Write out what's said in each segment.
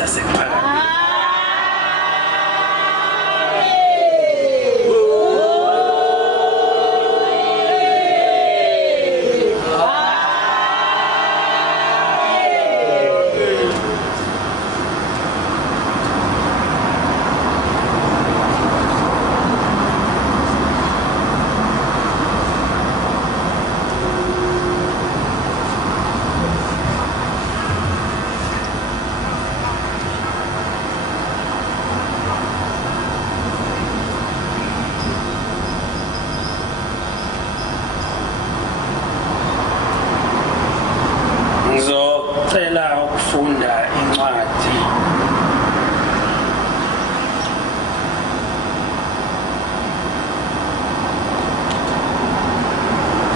inkosi yasekuphakame. Ngizocela ukufunda incwadi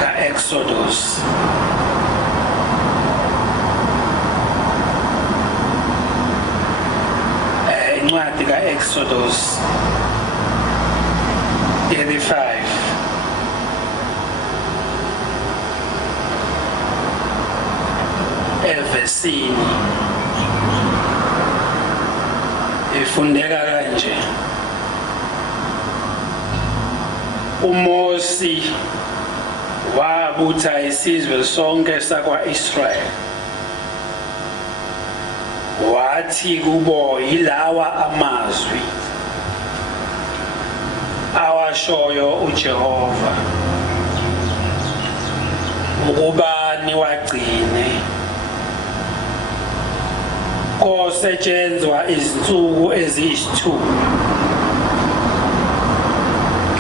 ka-Exodus incwadi ka-Exodus 35 evesini ifundeka kanje: uMosi wabutha isizwe sonke sakwa-Israyeli, wathi kubo, yilawa amazwi awashoyo uJehova ukuba niwagcine. Kosetshenzwa izinsuku eziyisithupha,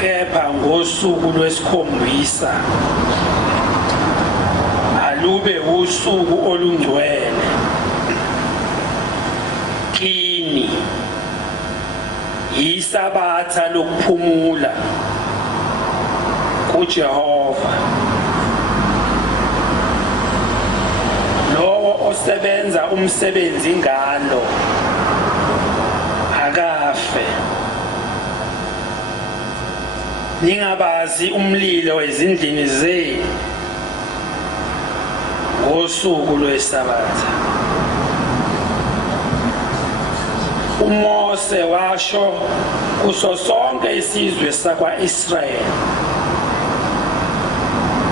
kepha ngosuku lwesikhombisa alube usuku olungcwele kini, yisabatha lokuphumula kuJehova. Lowo osebenza umsebenzi ngalo akafe. Ningabazi umlilo ezindlini zenu ngosuku lwesabatha. uMose washo kuso sonke isizwe sakwa-Israyeli,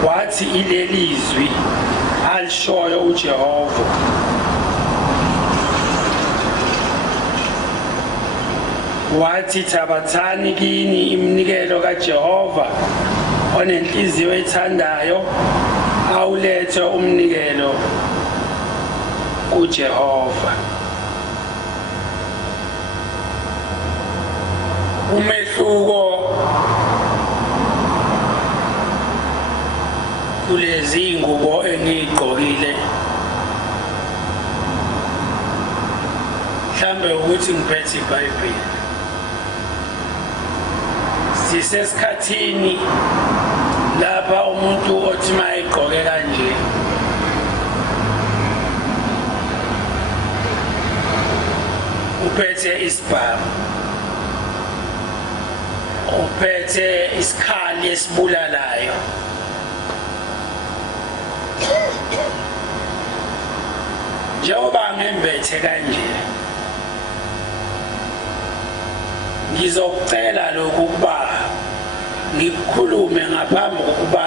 wathi ilelizwi alishoyo uJehova: wathi thabathani kini iminikelo kaJehova, onenhliziyo ethandayo awulethe umnikelo kuJehova. Umehluko kulezi ngubo engiyigqokile mhlambe ukuthi ngiphethe iBhayibheli. Sisesikhathini lapha umuntu othi mayigqoke kanje uphethe isibhamu, uphethe isikhali esibulalayo, njengoba ngembethe kanje, ngizokucela lokhu ukuba ngikhulume ngaphambi kokuba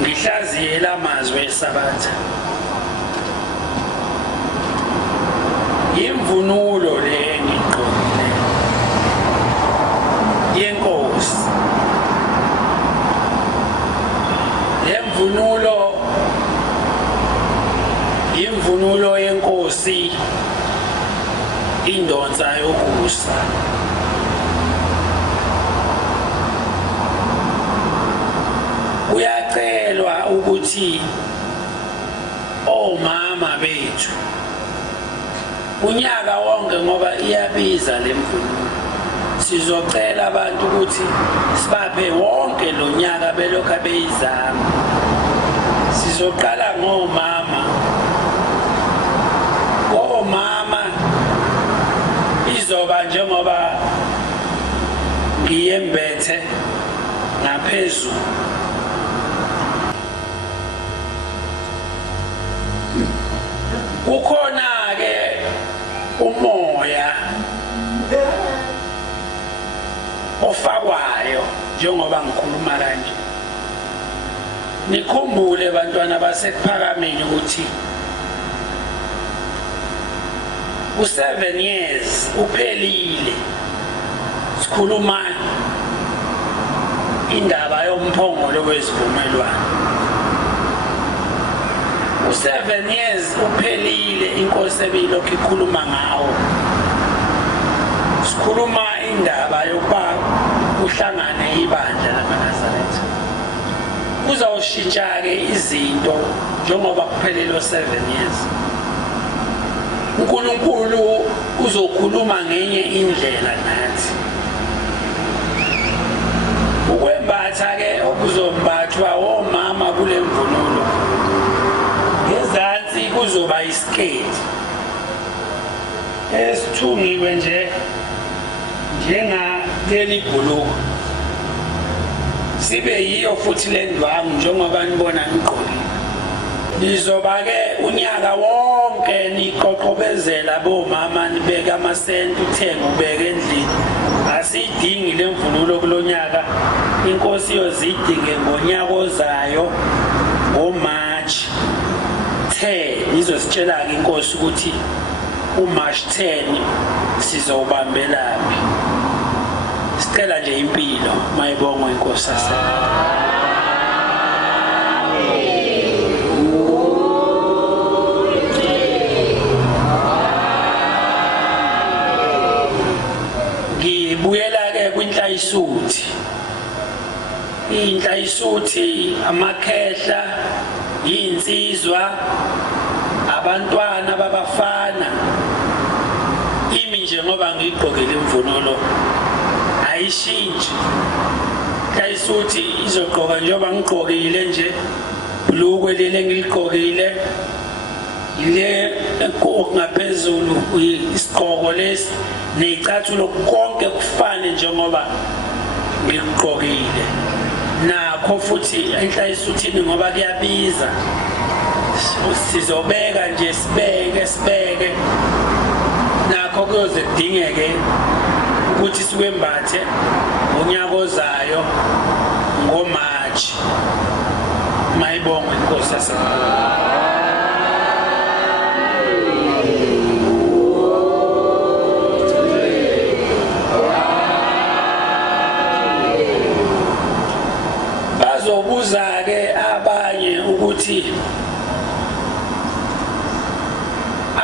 ngihlaziye lamazwi esabatha. Imvunulo le engigqokile yenkosi, imvunulo yenkosi indonsa yokusa. Kuyacelwa ukuthi omama bethu unyaka wonke, ngoba iyabiza le mvunulo, sizocela abantu ukuthi sibaphe wonke lo nyaka belokhu beyizama. Sizoqala ngomama. Omama izoba njengoba ngiyembethe ngaphezulu. Kukhona ke umoya ofakwayo njengoba ngikhuluma kanje. Nikhumbule bantwana basekuphakameni ukuthi u7 years uphelile sikhuluma indaba yomphongolo wezivumelwano. U7 years uphelile inkosi ebiyilokhu ikhuluma ngawo. Sikhuluma indaba yokuba uhlangane ibandla lamaNazaretha. Kuzawushintsha ke izinto njengoba kuphelele 7 years. uNkulunkulu uzokhuluma ngenye indlela nathi. Ukwembatha ke okuzombathwa omama kule mvunulo. Ngezansi kuzoba isketi esithungiwe nje njengaleli bhuluku. Sibe yiyo futhi le ndwangu njengoba nibona ngigqokile. Nizoba ke unyaka wonke niqoqobezela bomama nibeka amasenti uthenga ubeka endlini. Asidingi le mvunulo kulonyaka. Inkosi yozidinge ngonyaka ozayo ngoMarch 10. Izositshela ke inkosi ukuthi uMarch 10 sizobambelaphi. Sicela nje impilo mayibongwe inkosi yasema. Ngibuyela ke kwinhlayisuthi. Inhlayisuthi amakhehla, insizwa, abantwana babafana. Imi nje ngoba ngigqokile imvunulo ayishintshi. Inhlayisuthi izogqoka njengoba ngigqokile nje. Bhulukwe leli engiligqokile. Ile ngaphezulu isigqoko lesi nezicathulo konke kufane njengoba ngigqokile. Nakho futhi enhlayisuthini ngoba kuyabiza. Sizobeka nje sibeke. Nakho kuyoze kudingeke ukuthi siwembathe ngonyaka ozayo ngoMarch. Mayibongwe inkosi yasema. Bazobuza ke abanye ukuthi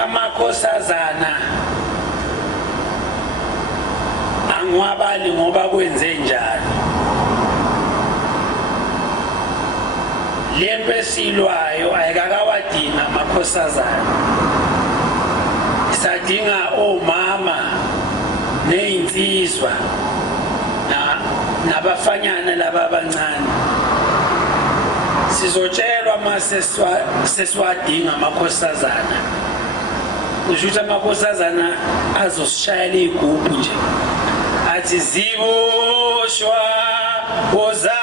amakhosazana angwabali ngoba kwenze njalo. Lempe esilwayo ayikakawadinga amakhosazana. Sadinga omama nezinsizwa nabafanyana laba abancane. Sizotshelwa maseswadinga amakhosazana. Kusho ukuthi amakhosazana azosishayela igubhu nje. Athi ziboshwa wozani.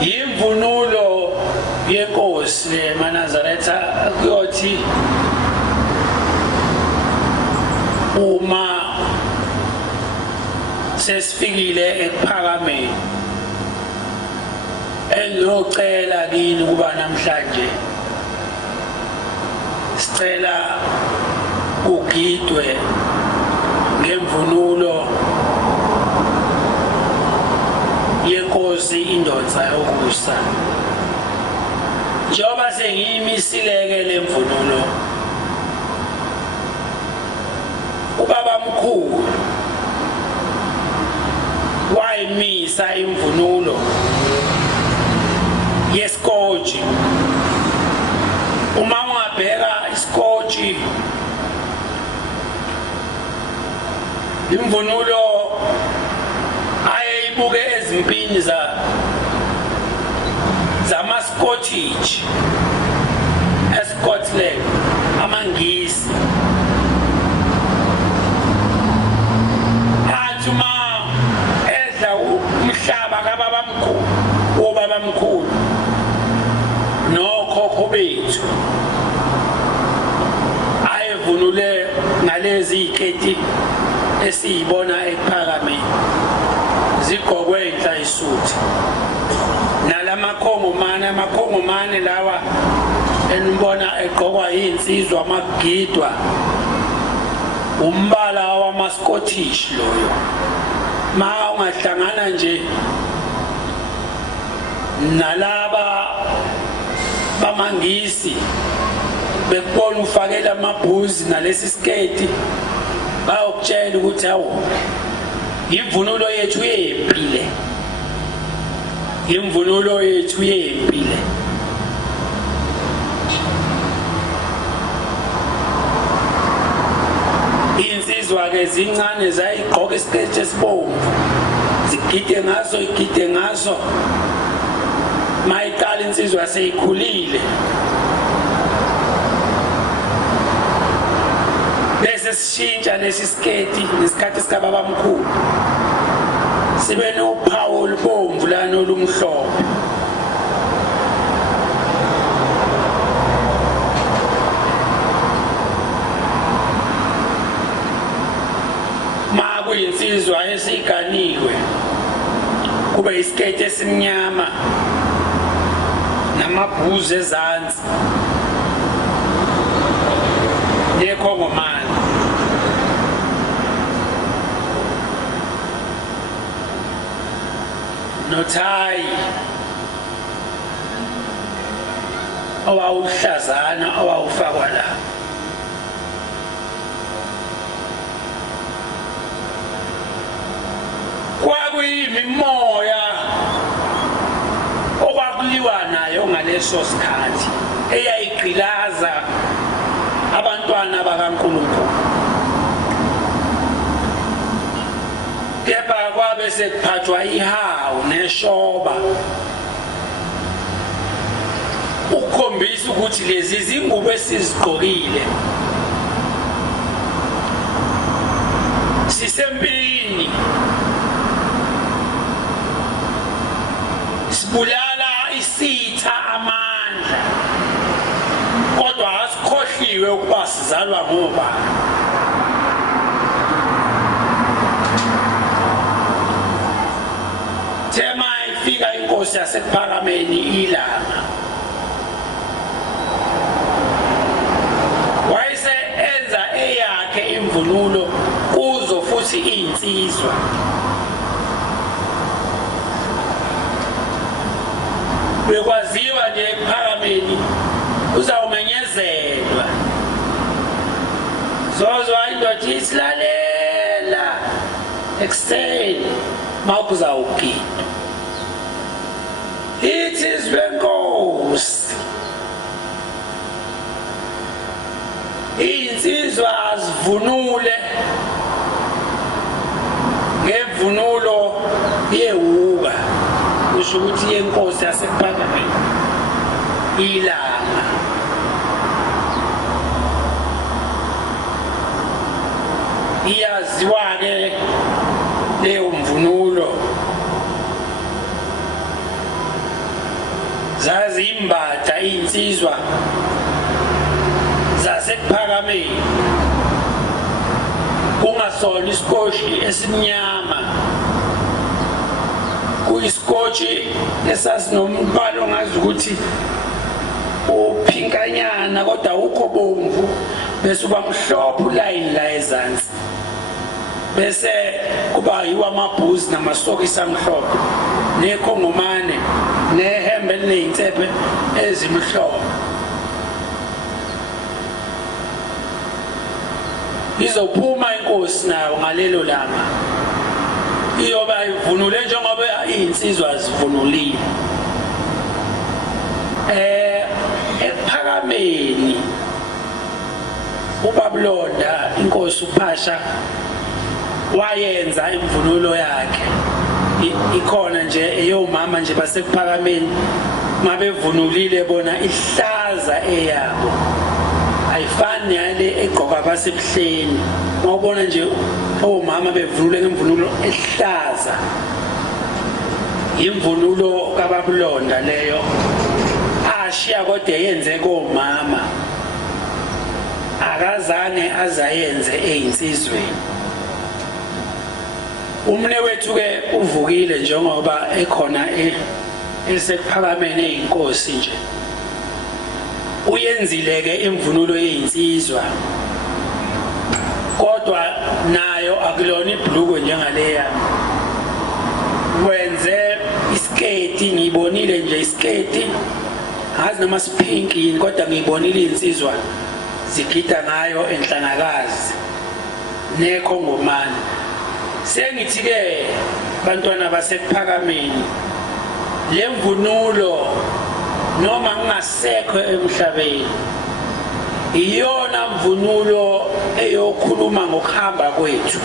Imvunulo yenkosi maNazaretha kuyothi uma sesifikile ekuphakameni engiyocela kini kuba namhlanje sicela ugidwe ngemvunulo yenkosi indonsa yokusa. Njengoba sengiyimisile ke le mvunulo bamkhulu wayimisa imvunulo yeskoji. Uma ungabheka iskoji, imvunulo ayeyibuke ezimpini zama-Scottish eScotland, amangisi. Athi uma edla umhlaba kababamkhulu, wobabamkhulu nokhokho bethu, ayevunule ngalezi iketi esiyibona ePhakameni, zigqokwe inhlayisuthi. Nalamakhongomane lawa enibona egqokwa yinsizwa magidwa, umbala wama-Scottish loyo. Ma ungahlangana nje nalaba bamangisi bekubona ufakela amabhuzi nalesi sketi, bayokutshela ukuthi hawu, imvunulo yethu yempile, imvunulo yethu yempile. Insizwa ke zincane zayigqoka isiketi esibomvu, zigide ngaso. Mayiqala insizwa seyikhulile, bese sishintsha lesi sketi nesikhathi sikababamkhulu, sibe nophawu olubomvu lana olumhlophe. Ma kuyinsizwa esiganiwe, kube isiketi esimnyama namabhuzu ezansi nekhongomane. Nothayi owawuhlazana owawufakwa la. Kwakuyimimoya okwakuliwa nayo ngaleso sikhathi eyayigqilaza abantwana bakaNkulunkulu. Kepha kwabe sekuphathwa ihawu neshoba ukukhombisa ukuthi lezi zingubo esizigqokile sisempini, sibulala isitha amandla, kodwa asikhohliwe ukuba sizalwa ngobani. Thema ifika inkosi yasePhakameni ilanga, wayese enza eyakhe imvunulo kuzo futhi insizwa. Bekwaziwa nje ePhakameni uzawumenyezelwa, zozwa indoda isilalela ekuseni mawuzawugida, ithi izwenkosi. Insizwa azivunule ngemvunulo yewuka, kusho ukuthi yenkosi yasePhakameni ilanga. Iyaziwa ke leyo mvunulo, zazimbatha insizwa zasePhakameni kungasona iskoshi esimnyama, kuyiskoshi esasinombala ongazi ukuthi uphinkanyana kodwa ukho bomvu, bese uba mhlophe ulayini la ezansi, bese kuba yiwa amabhuzi namasokisi amhlophe nekhongomane nehembe eliney'nsephe ezimhlophe. izophuma inkosi nayo ngalelo langa iyoba ivunule njengoba insizwa zivunulile ephakameni uBabulonda inkosi uPhasha wayenza imvunulo yakhe ikhona nje eyomama nje basekuphakameni mabevunulile bona ihlaza eyabo ayifani yale egqoka basebuhleni mawubona nje omama bevunule ngemvunulo ehlaza imvunulo kaBabulonda leyo ashiya kodwa yenze komama akazange azayenze einsizweni umne wethu ke uvukile njengoba ekhona esekuphakameni einkosi nje uyenzile ke imvunulo yeinsizwa kodwa nayo akulona ibhlukwe njengaleya wenze isketi ngibonile nje isketi ngazi noma sipinki yini kodwa ngibonile insizwa zigida ngayo enhlangakazi nekhongomani sengithi ke bantwana basekuphakameni lemvunulo noma ngingasekho emhlabeni iyona mvunulo eyokhuluma ngokuhamba kwethu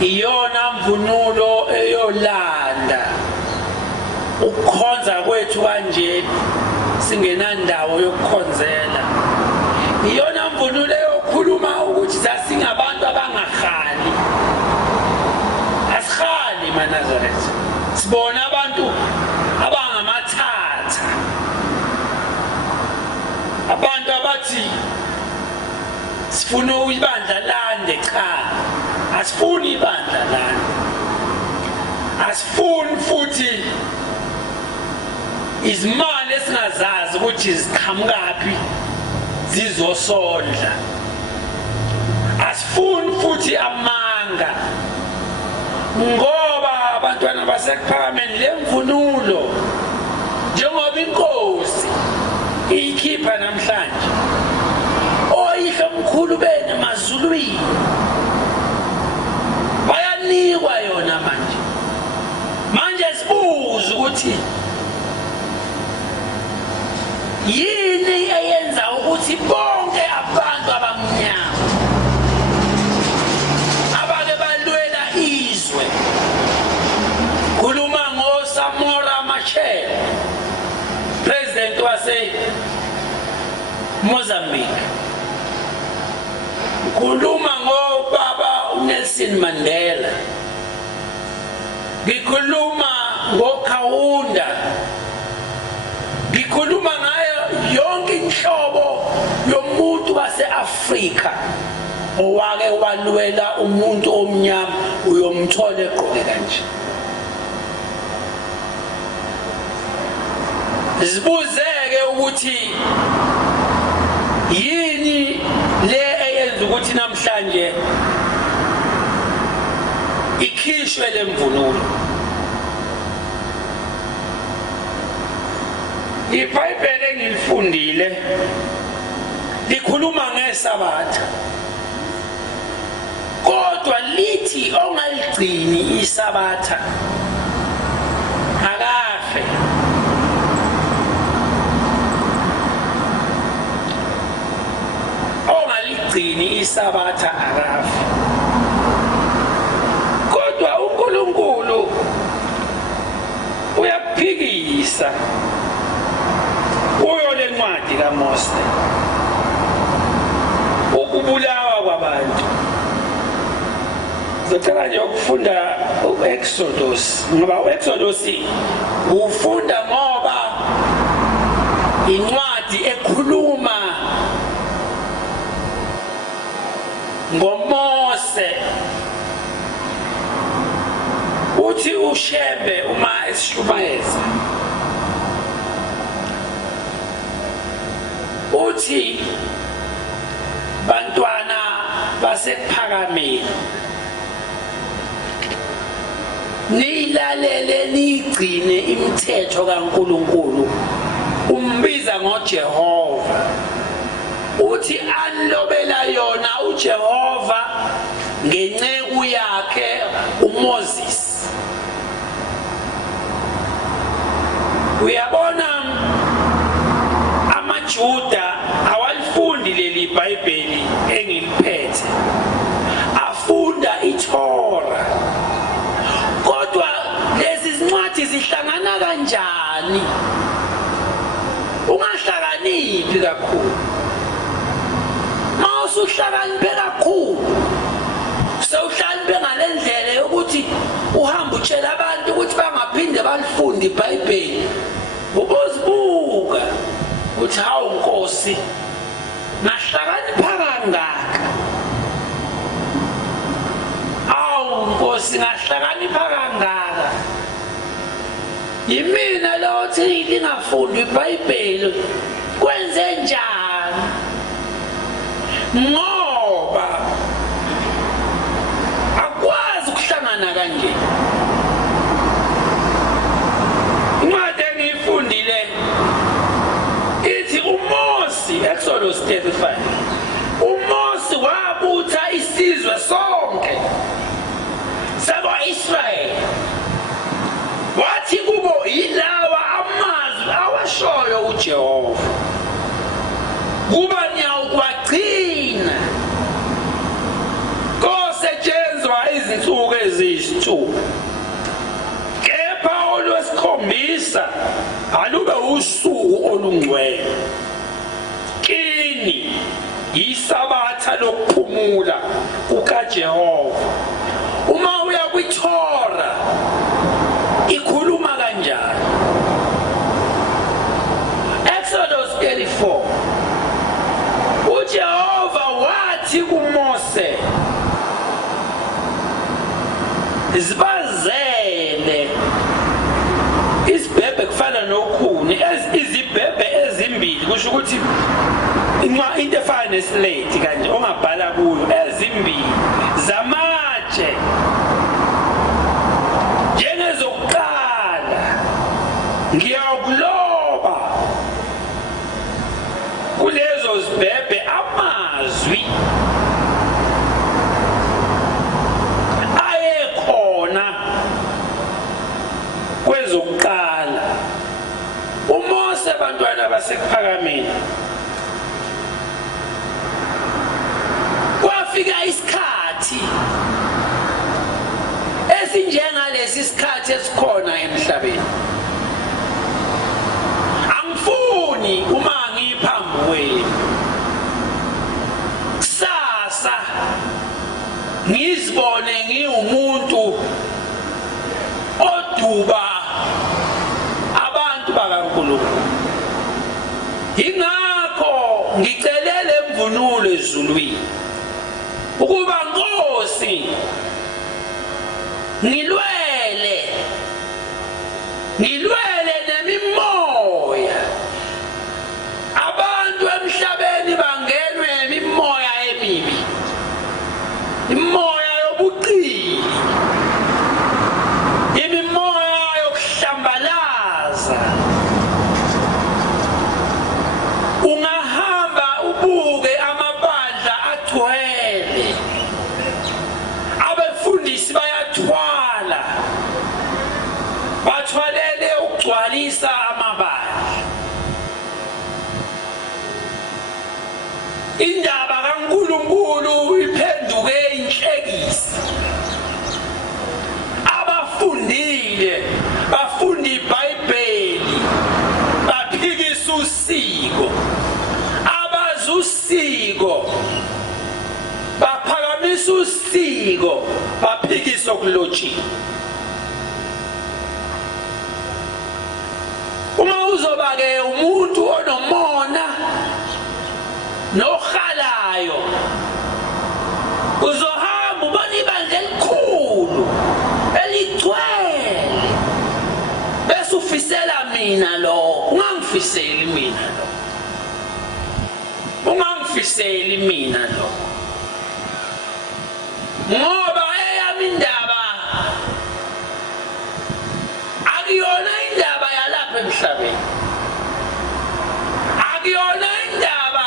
iyona mvunulo eyolanda ukukhonza kwethu kanje singenandawo yokukhonzela iyona mvunulo eyokhuluma ukuthi sasingabantu abangahali asihali maNazaretha sibona abantu abangamathatha abantu abathi sifuna ibandla lande cha asifuni ibandla lande asifuni futhi izimali esingazazi ukuthi ziqhamukaphi zizosondla asifuni futhi amanga ngoba abantwana basekuphakameni lemvunulo njengoba inkosi iyikhipha namhlanje oyihle mkhulu bene mazulwini bayanikwa yona manje sibuza ukuthi yini eyenza ukuthi bonke abantu abamnyama abake balwela izwe khuluma ngoSamora Machel president wase Mozambique khuluma ngobaba uNelson Mandela ngikhuluma ngoKhawunda ngikhuluma ngayo yonke inhlobo yomuntu waseAfrika owake walwela umuntu omnyama uyomthola egqoke kanje sibuzeke ukuthi yini le eyenza ukuthi namhlanje ikhishwe lemvunulo iBhayibheli engilifundile likhuluma ngeSabatha kodwa lithi ongaligcini iSabatha akafe ongaligcini iSabatha akafe kodwa uNkulunkulu uyaphikisa kuyo lencwadi kaMose ukubulawa kwabantu zicela nje ukufunda uExodus ngoba uExodus ufunda ngoba incwadi ekhuluma ngoMose uthi uShembe uma esishumayeza uthi bantwana basekuphakameni nilalele nigcine imithetho kaNkulunkulu umbiza ngoJehova uthi anlobela yona uJehova ngenceku yakhe uMoses. Uyabona amaJuda awalifundi leli iBhayibheli engiliphethe, afunda iTorah. Kodwa lezi zincwadi zihlangana kanjani? Ungahlakaniphi kakhulu. Mawusuhlakaniphe kakhulu, sewuhlakaniphe ngalendlela yokuthi uhamba utshela abantu ukuthi bangaphinde balifunde iBhayibheli. Ubuzibuka uthi hawu Nkosi, ngahlakanipha kangaka. Hawu Nkosi, ngahlakanipha kangaka. Yimina lo othi lingafundi iBhayibheli, kwenze njani? Ngoba akwazi ukuhlangana kanje. Incwadi engiyifundile ithi uMose, Exodus 35, uMose wabutha isizwe sonke sakwa-Israyeli, wathi kubo yilawa amazwi awashoyo uJehova, kuba niyawagcina kosetshenzwa izinsuku eziyisithupha, kepha olwesikhombisa alube usuku olungcwele kini, yisabatha lokuphumula kukaJehova. Uma uya kwiTorah ikhuluma kanjani? Exodus 34, uJehova wathi kuMose, zibazele isibhebhe kufana nokhuni, izibhebhe ezimbili, kusho ukuthi into efana neslate kanje ongabhala kuyo, ezimbili zamatshe njengezokuqala. Ngiyakuloba kulezo zibhebhe amazwi ayekhona kwezokuqala. uMose, bantwana basekuphakameni, kwafika isikhathi esinjengalesi sikhathi esikhona emhlabeni. Angifuni uma ngiphambi kwenu kusasa ngizibone ngiwumuntu oduba abantu bakaNkulunkulu. Ingakho ngicelele imvunulo ezulwini ukuba Nkosi, ngilwele nemimoya. Abantu emhlabeni bangenwe imimoya emibi, imimoya yobuqili, imimoya yokuhlambalaza. Ungahamba ubuke amabandla athwele, abefundisi bayathwala, bathwalele ukugcwalisa amabandla. Indaba kaNkulunkulu iphenduke inhlekisa. Abafundile bafunda iBhayibheli, baphikisa usiko. Abazi usiko baphakamisa usiko, baphikisa okulotshiwe. Uma uzoba-ke umuntu onomona nohalayo, uzohamba ubona ibandla elikhulu eligcwele, bese ufisela mina lo. Ungangifiseli mina lo, ungangifiseli mina lo, ngoba eyami indaba akuyona indaba yalapha emhlabeni, akuyona indaba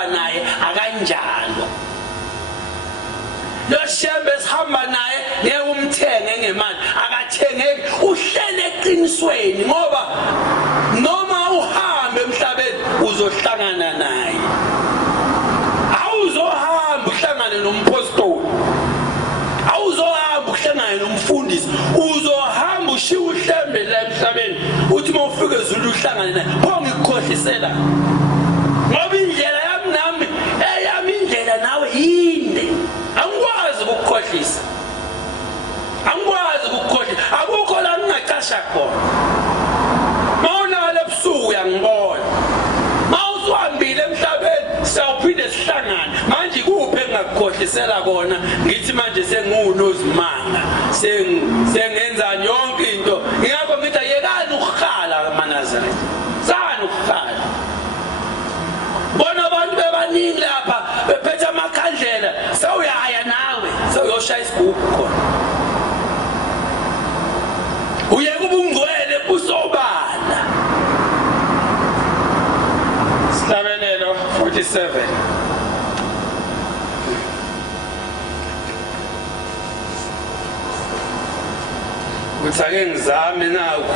esihamba naye akanjalo. Lo shembe esihamba naye ngeke umthenge ngemali, akathengeki, uhlele eqinisweni ngoba noma uhambe emhlabeni uzohlangana naye. Awuzohamba uhlangane nompostoli, awuzohamba uhlangane nomfundisi, uzohamba ushiye uhlembe la emhlabeni uthi mawufika ezulu uhlangane naye. Pho ngikukhohlisela ngoba indlela yami nami eyami indlela nawe yinde. Angikwazi ukukhohlisa, angikwazi ukukhohlisa, akukho la ngingaqasha khona. Mawunala ebusuku uyangibona, mawusuhambile emhlabeni sawuphinde sihlangane. Manje kuphi engakukhohlisela kona ngithi manje sengiwunozimanga sengenzani yonke into. Ngiyakho ngithi ayekani ukukhala maNazaretha, sani ukukhala. Bona abantu bebaningi lapha bephethe amakhandlela, sawuyaya nawe sawuyoshaya isigubhu khona. Uye kubungcwele usobala. Sihlabelelo 47. Uthi ake ngizame naku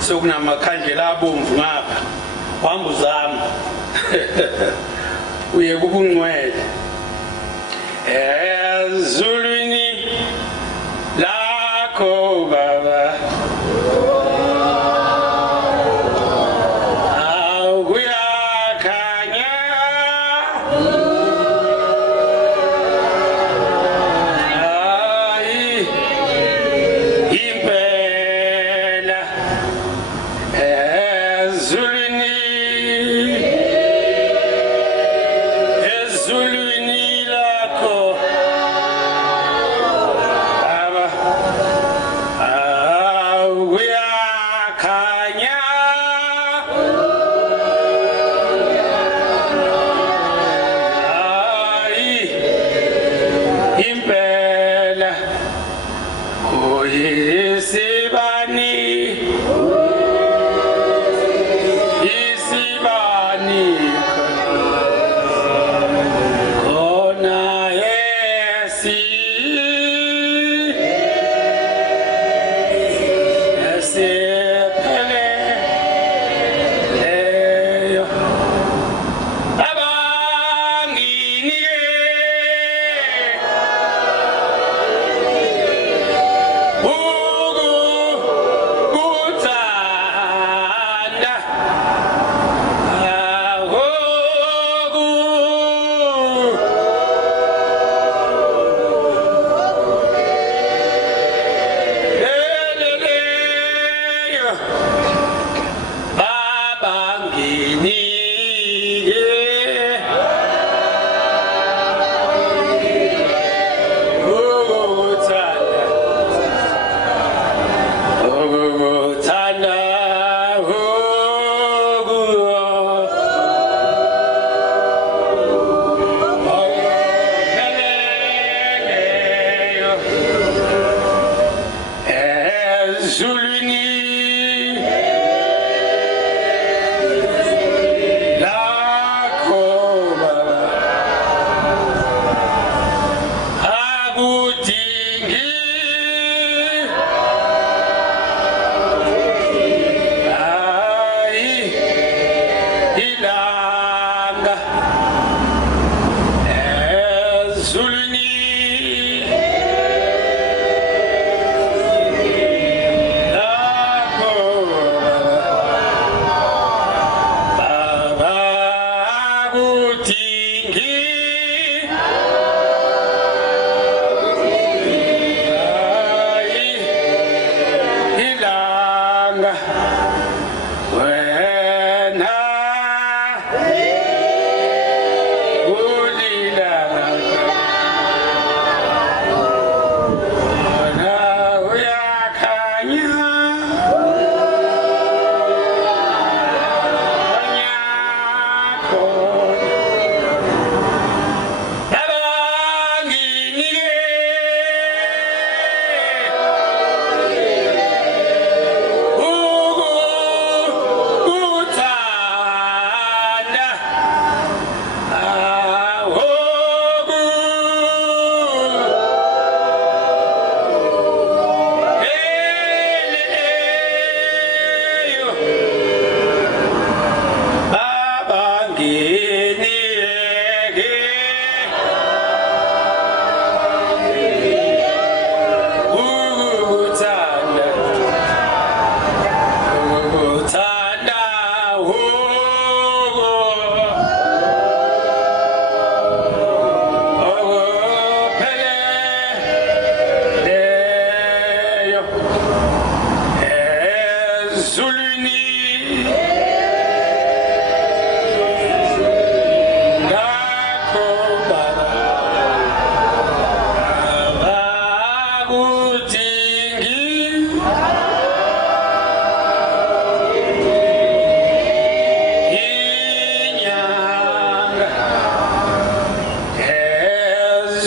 sokunamakhandlela abomvu ngapha. Wahamba uzama. Uye kubungcwele. Ezulwini lakho Baba.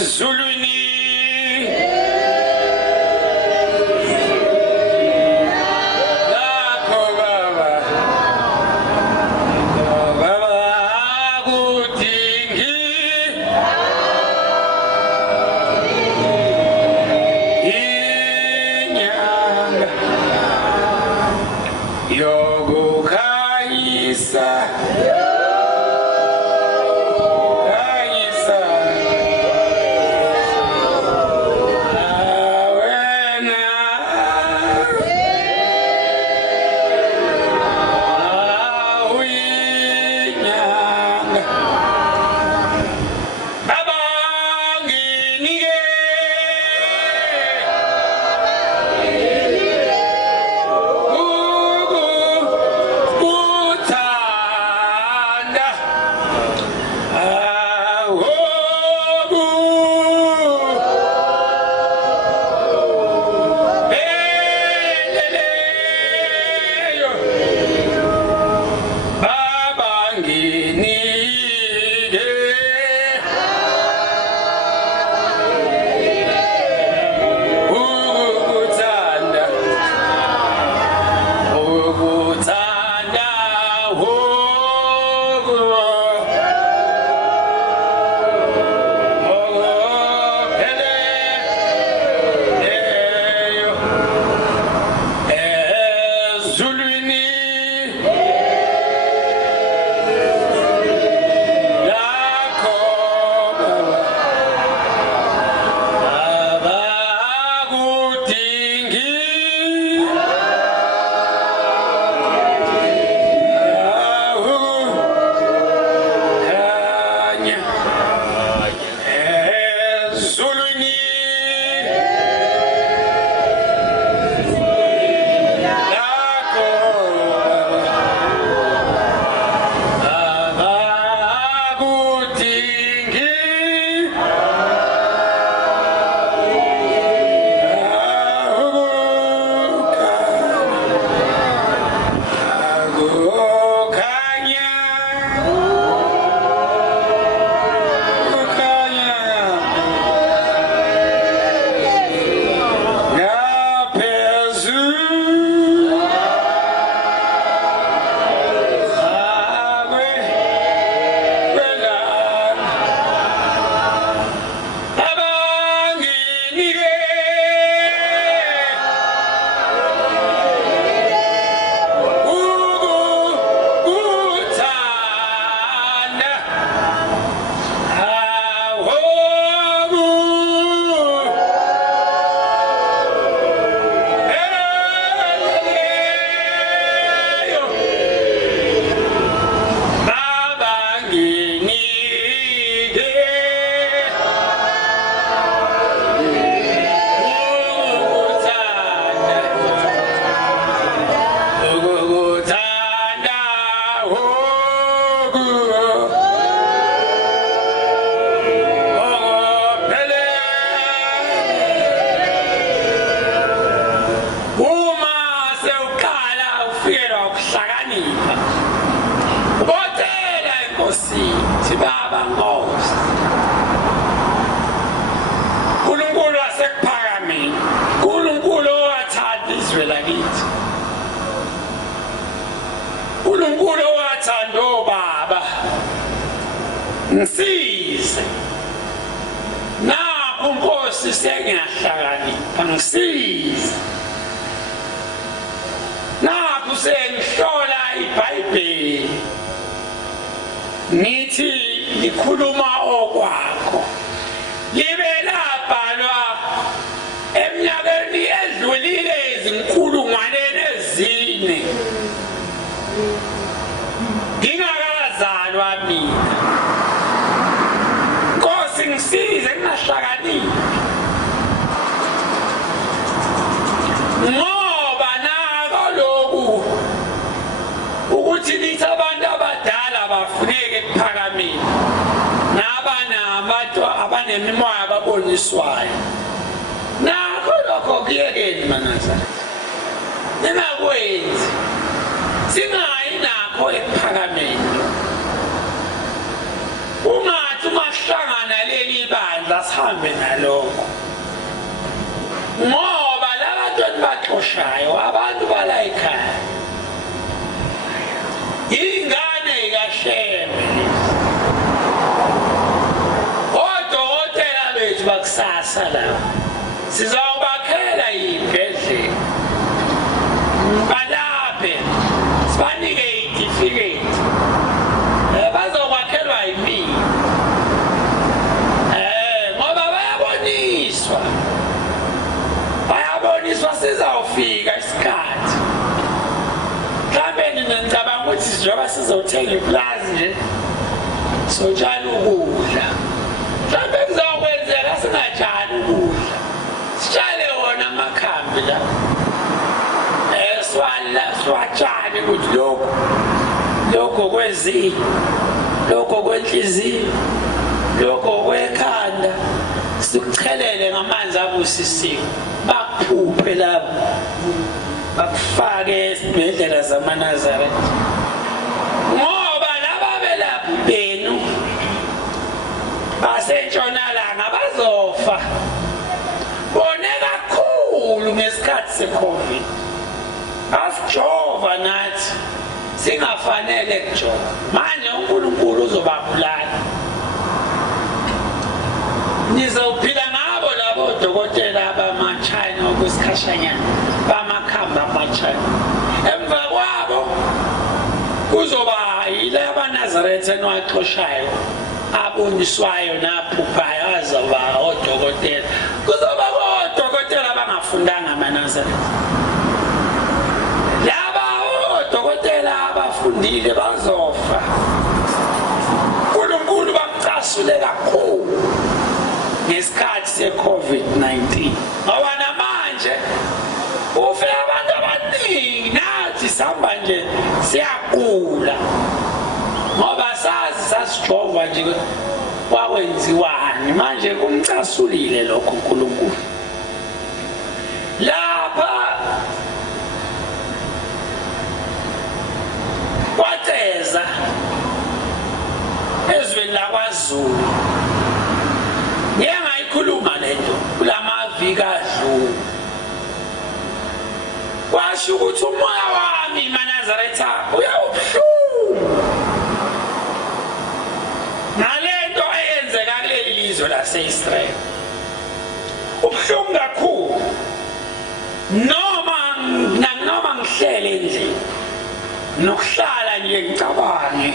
Zulwini ngisize nakho Nkosi sengiyahlakanipha ngisize nakho sengihlola iBhayibheli nithi likhuluma okwakho libe labhalwa eminyakeni edlulile izinkulungwaneni ezine ngingakazalwa mina Nkosi ngisize ngingahlakaniphi ngoba nako lokhu ukuthi nithi abantu abadala bafuneke ekuphakameni nabantu abanemimoya ababoniswayo nakho lokho kuyekeni maNazaretha ningakwenzi singayi nakho ekuphakameni ungathi umahlangana leli bandla asihambe nalokho ngoba labantu enibaqoshayo abantu bala ekhaya ingane ikaShembe odokotela bethu bakusasa la sizawubakhela ibhedlela balaphe sibanike itifiketi bazokwakhelwa yimini ngoba bayaboniswa sizawufika isikhathi mhlawumbe ngicabanga ukuthi njengoba sizothenga iplazi nje sotshala ukudla mhlawumbe kuzokwenzeka singatshali ukudla sitshale wona amakhambi la siwatshale ukuthi lokho kwezinyo lokho kwenhliziyo lokho kwekhanda sikuchelele ngamanzi abusisiwe bakuphuphe lapho bakufake esibhedlela zamaNazaretha ngoba laba belaphi benu basentshonalanga bazofa bone kakhulu ngesikhathi seCovid asijova nathi singafanele kujova manje uNkulunkulu uzobabulala nizophila ngabo labo dokotela abama-China okwesikhashanyana bamakhamba ama-China emva kwabo kuzoba yile amaNazaretha eniwaxoshayo aboniswayo naphuphayo azoba odokotela kuzoba odokotela abangafundanga amaNazaretha laba odokotela abafundile bazofa uNkulunkulu bamcasule kakhulu ngesikhathi seCovid-19 ngoba namanje ufe abantu abaningi nathi sihamba nje siyagula ngoba sazi sasijova nje wakwenziwani manje kumcasulile lokho uNkulunkulu lapha kwatheza ezweni lakwaZulu ngiyayikhuluma lento kulamaviki adlule kwasho ukuthi umoya wami maNazaretha uyawubuhlungu nalento eyenzeka kuleli lizwe lase-Israel ubuhlungu kakhulu noma ngihlele endlini nokuhlala nje ngicabange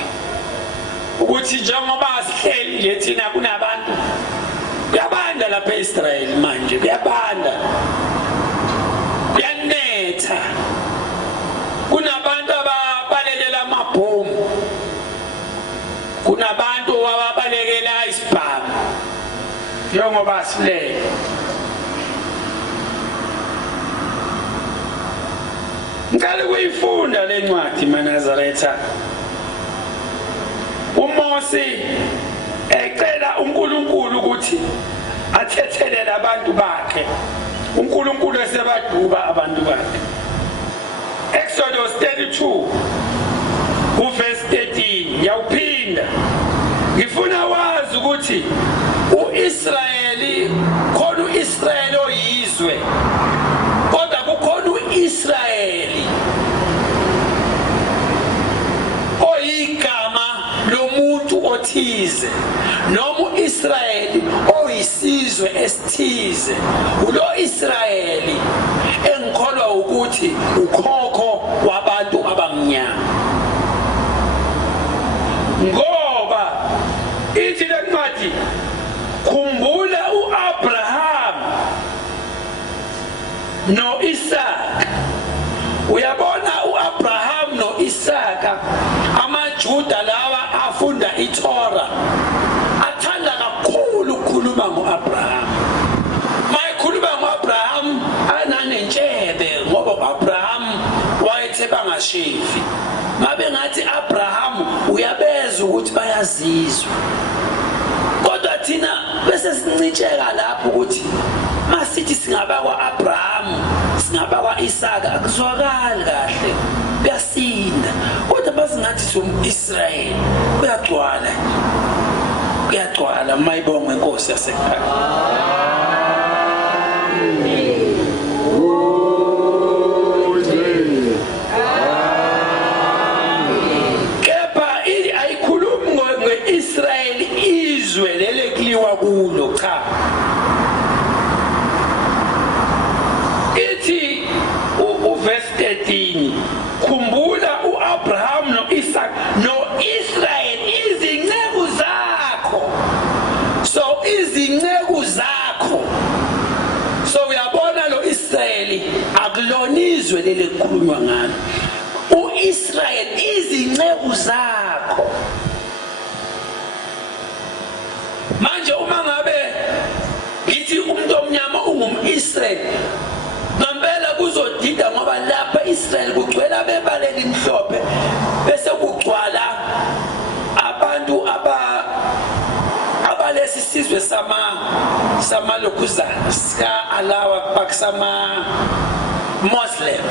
ukuthi njengoba sihleli nje thina kunabantu kuyabanda lapha e-Israel manje kuyabanda kuyanetha kunabantu ababalelela amabhomu kunabantu ababalekela isibhamu njengoba silele ngicela ukuyifunda le ncwadi maNazaretha uMose ecela uNkulunkulu ukuthi athethelele abantu bakhe uNkulunkulu esebaduba abantu bakhe Exodus 32 verse 13 yawuphinda ngifuna wazi ukuthi uIsrayeli khona uIsrayeli oyizwe kodwa kukhona uIsrayeli oyigama lomuntu othize noma uIsrayeli oyisizwe esithize ulo Israyeli engikholwa ukuthi ukhokho wabantu abamnyama ngoba ithi le ncwadi khumbula uAbraham noIsaka uyabona uAbraham noIsaka amaJuda lawa afunda iTorah athanda kakhulu ukukhuluma ngoAbraham mayikhuluma ngoAbraham ananentshebe ngoba uAbraham wayethe bangashefi mabe ngathi Abraham uyabeza ukuthi bayazizwa kodwa thina bese sincitsheka lapho ukuthi masithi singaba kwaAbraham singaba kwaIsaka akuzwakali kahle kuyasinda kodwa basingathi somIsrael kuyagcwala kuyagcwala mayibonga inkosi yasekhaya. Kepha ayikhulumi nge-Israyeli izwe leli kuliwa kulo cha. Ithi uverse 13 khumbula uAbraham noIsaac noIsrael izinceku zakho. So izinceku zakho. So uyabona lo Israeli akulonizwe leli kukhulunywa ngalo. uIsrael izinceku zakho. Manje uma ngabe ngithi umuntu omnyama ungumIsrael ngempela kuzodida ngoba lapha Israel kugcwele bebaleli mhlophe bese kugcwala abantu abalesi sizwe sama lokuzana ska alawa paksama Muslim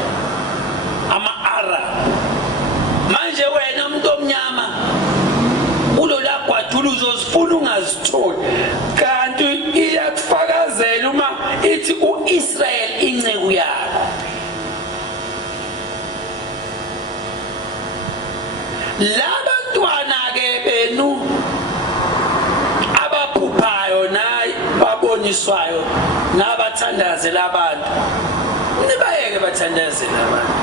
ama Arab. Manje wena umuntu omnyama ulo la kwathula uzozifuna ungazitholi kanti iyakufakazela uma ithi uIsrael inceku yakho. Labantwana ke benu abaphuphayo nayi baboniswayo nabathandazela abantu nibayeke bathandazela abantu.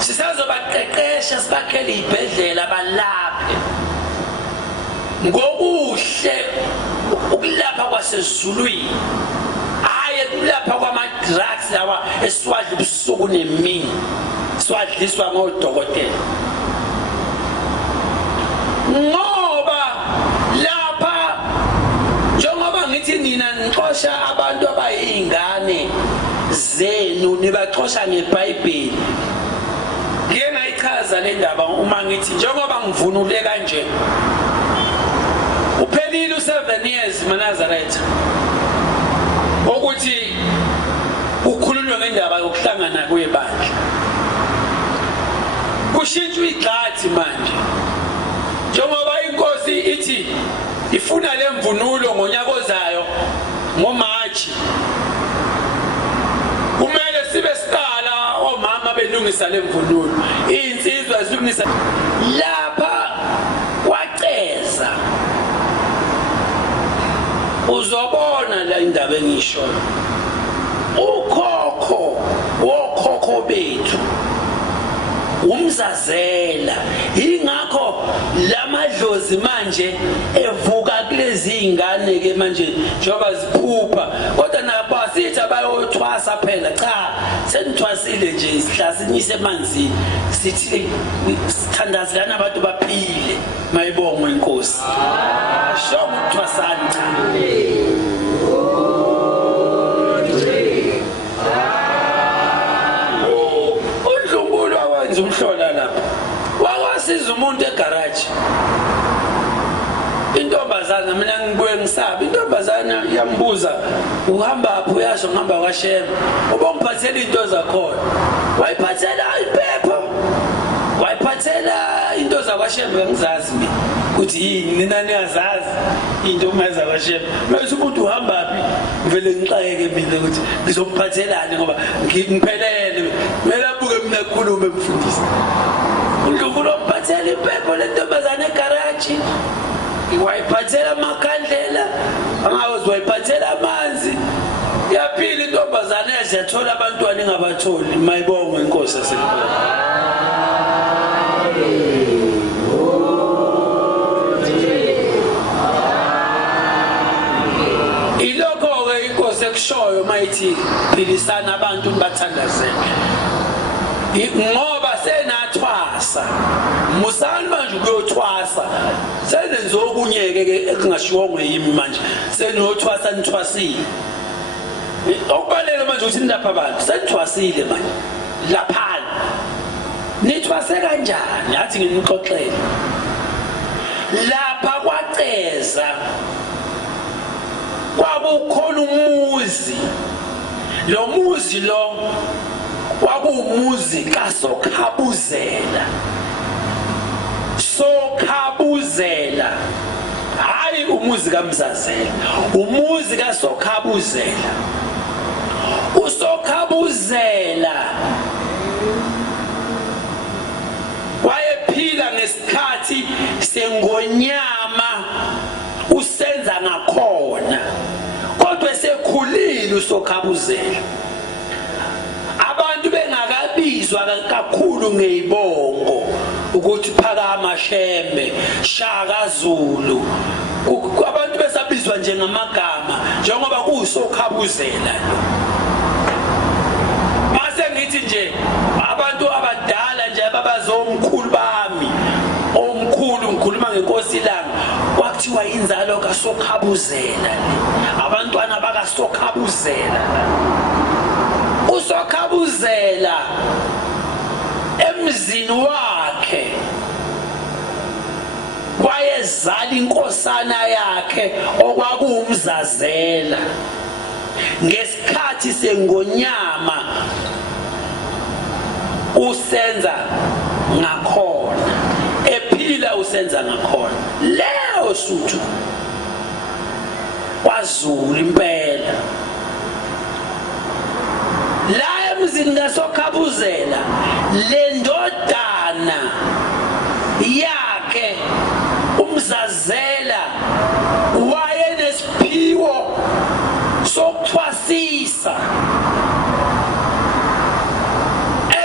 Sisazobaqeqesha sibakhele izibhedlela balaphe ngokuhle ukulapha kwasezulwini hayi ukulapha kwama-drugs lawa esiwadla ubusuku nemini siwadliswa ngodokotela. Ngoba lapha njengoba ngithi nina nixosha abantu abayingane zenu nibaxosha ngeBhayibheli. Ngeke ngayichaza le ndaba uma ngithi njengoba ngivunule kanje uphelile u7 years maNazaretha ukuthi ukhulunywe ngendaba yokuhlangana kwebandla. Kushintshwe igxathi manje njengoba inkosi ithi ifuna lemvunulo ngonyaka ozayo ngoMachi. Kumele sibe siqala omama belungisa lemvunulo insizwa zilungisa lapha waceza. Uzobona la indaba engisho wokhokho bethu umzazela ingakho lamadlozi manje evuka kulezi ingane ke manje njoba ziphupha kodwa nabasithi abayothwasa phela cha senithwasile nje isihlasinyise emanzini sithi sithandazana abantu baphile mayibongwe inkosi ashongo ukuthwasana cha. Umhlola lapha wakwasiza umuntu egarage intombazana mina ngibuye ngisaba intombazana yambuza uhamba apho uyasho ngihamba kwaShema ubongiphathela into zakhona wayiphathela iphepha wayiphathela into zakwaShema ngizazi mina ukuthi yini nina niyazazi into mayiza kwaShema mase umuntu uhamba aphi ngivele ngixayeke mina ukuthi ngizomphathelani ngoba ngiphelele kumele abuke mina khulume mfundisi uNkulunkulu omphathela iphepha lentombazana egarage wayiphathela amakhandlela angawozi wayiphathela amanzi yaphila intombazana yazathola abantwana engabatholi mayibongwe inkosi yasekhaya. Ilokho-ke inkosi ekushoyo mayithi philisana abantu nibathandazele ngoba senathwasa musani manje ukuyothwasa senenze okunyeke ke ekungashiwongwe yimi manje senothwasa nithwasile okubaleka manje ukuthi nilapha abantu senithwasile manje laphana nithwase kanjani athi nginixoxele lapha kwaceza kwakukhona umuzi lo muzi lo kwakuwumuzi kaSokhabuzela umuzi kaMzazela, umuzi kaSokhabuzela. uSokhabuzela wayephila ngesikhathi sengonyama usenza ngakhona, kodwa esekhulile uSokhabuzela. Abantu bengakabizwa kakhulu ngezibongo ukuthi Phakama Shembe, Shaka Zulu, abantu besabizwa nje ngamagama njengoba kuSokhabuzela. Mase ngithi nje abantu abadala nje abazomkhulu bami, omkhulu ngikhuluma ngeNkosi ilanga, kwakuthiwa inzalo kaSokhabuzela, abantwana bakaSokhabuzela. uSokhabuzela emzini wakhe wayezala inkosana yakhe okwakuMzazela ngesikhathi sengonyama usenza ngakhona, ephila usenza ngakhona. Leyo suthu kwaZulu impela. La emzini kaSokhabuzela le ndodana yakhe uMzazela wayenesiphiwo sokuthwasisa,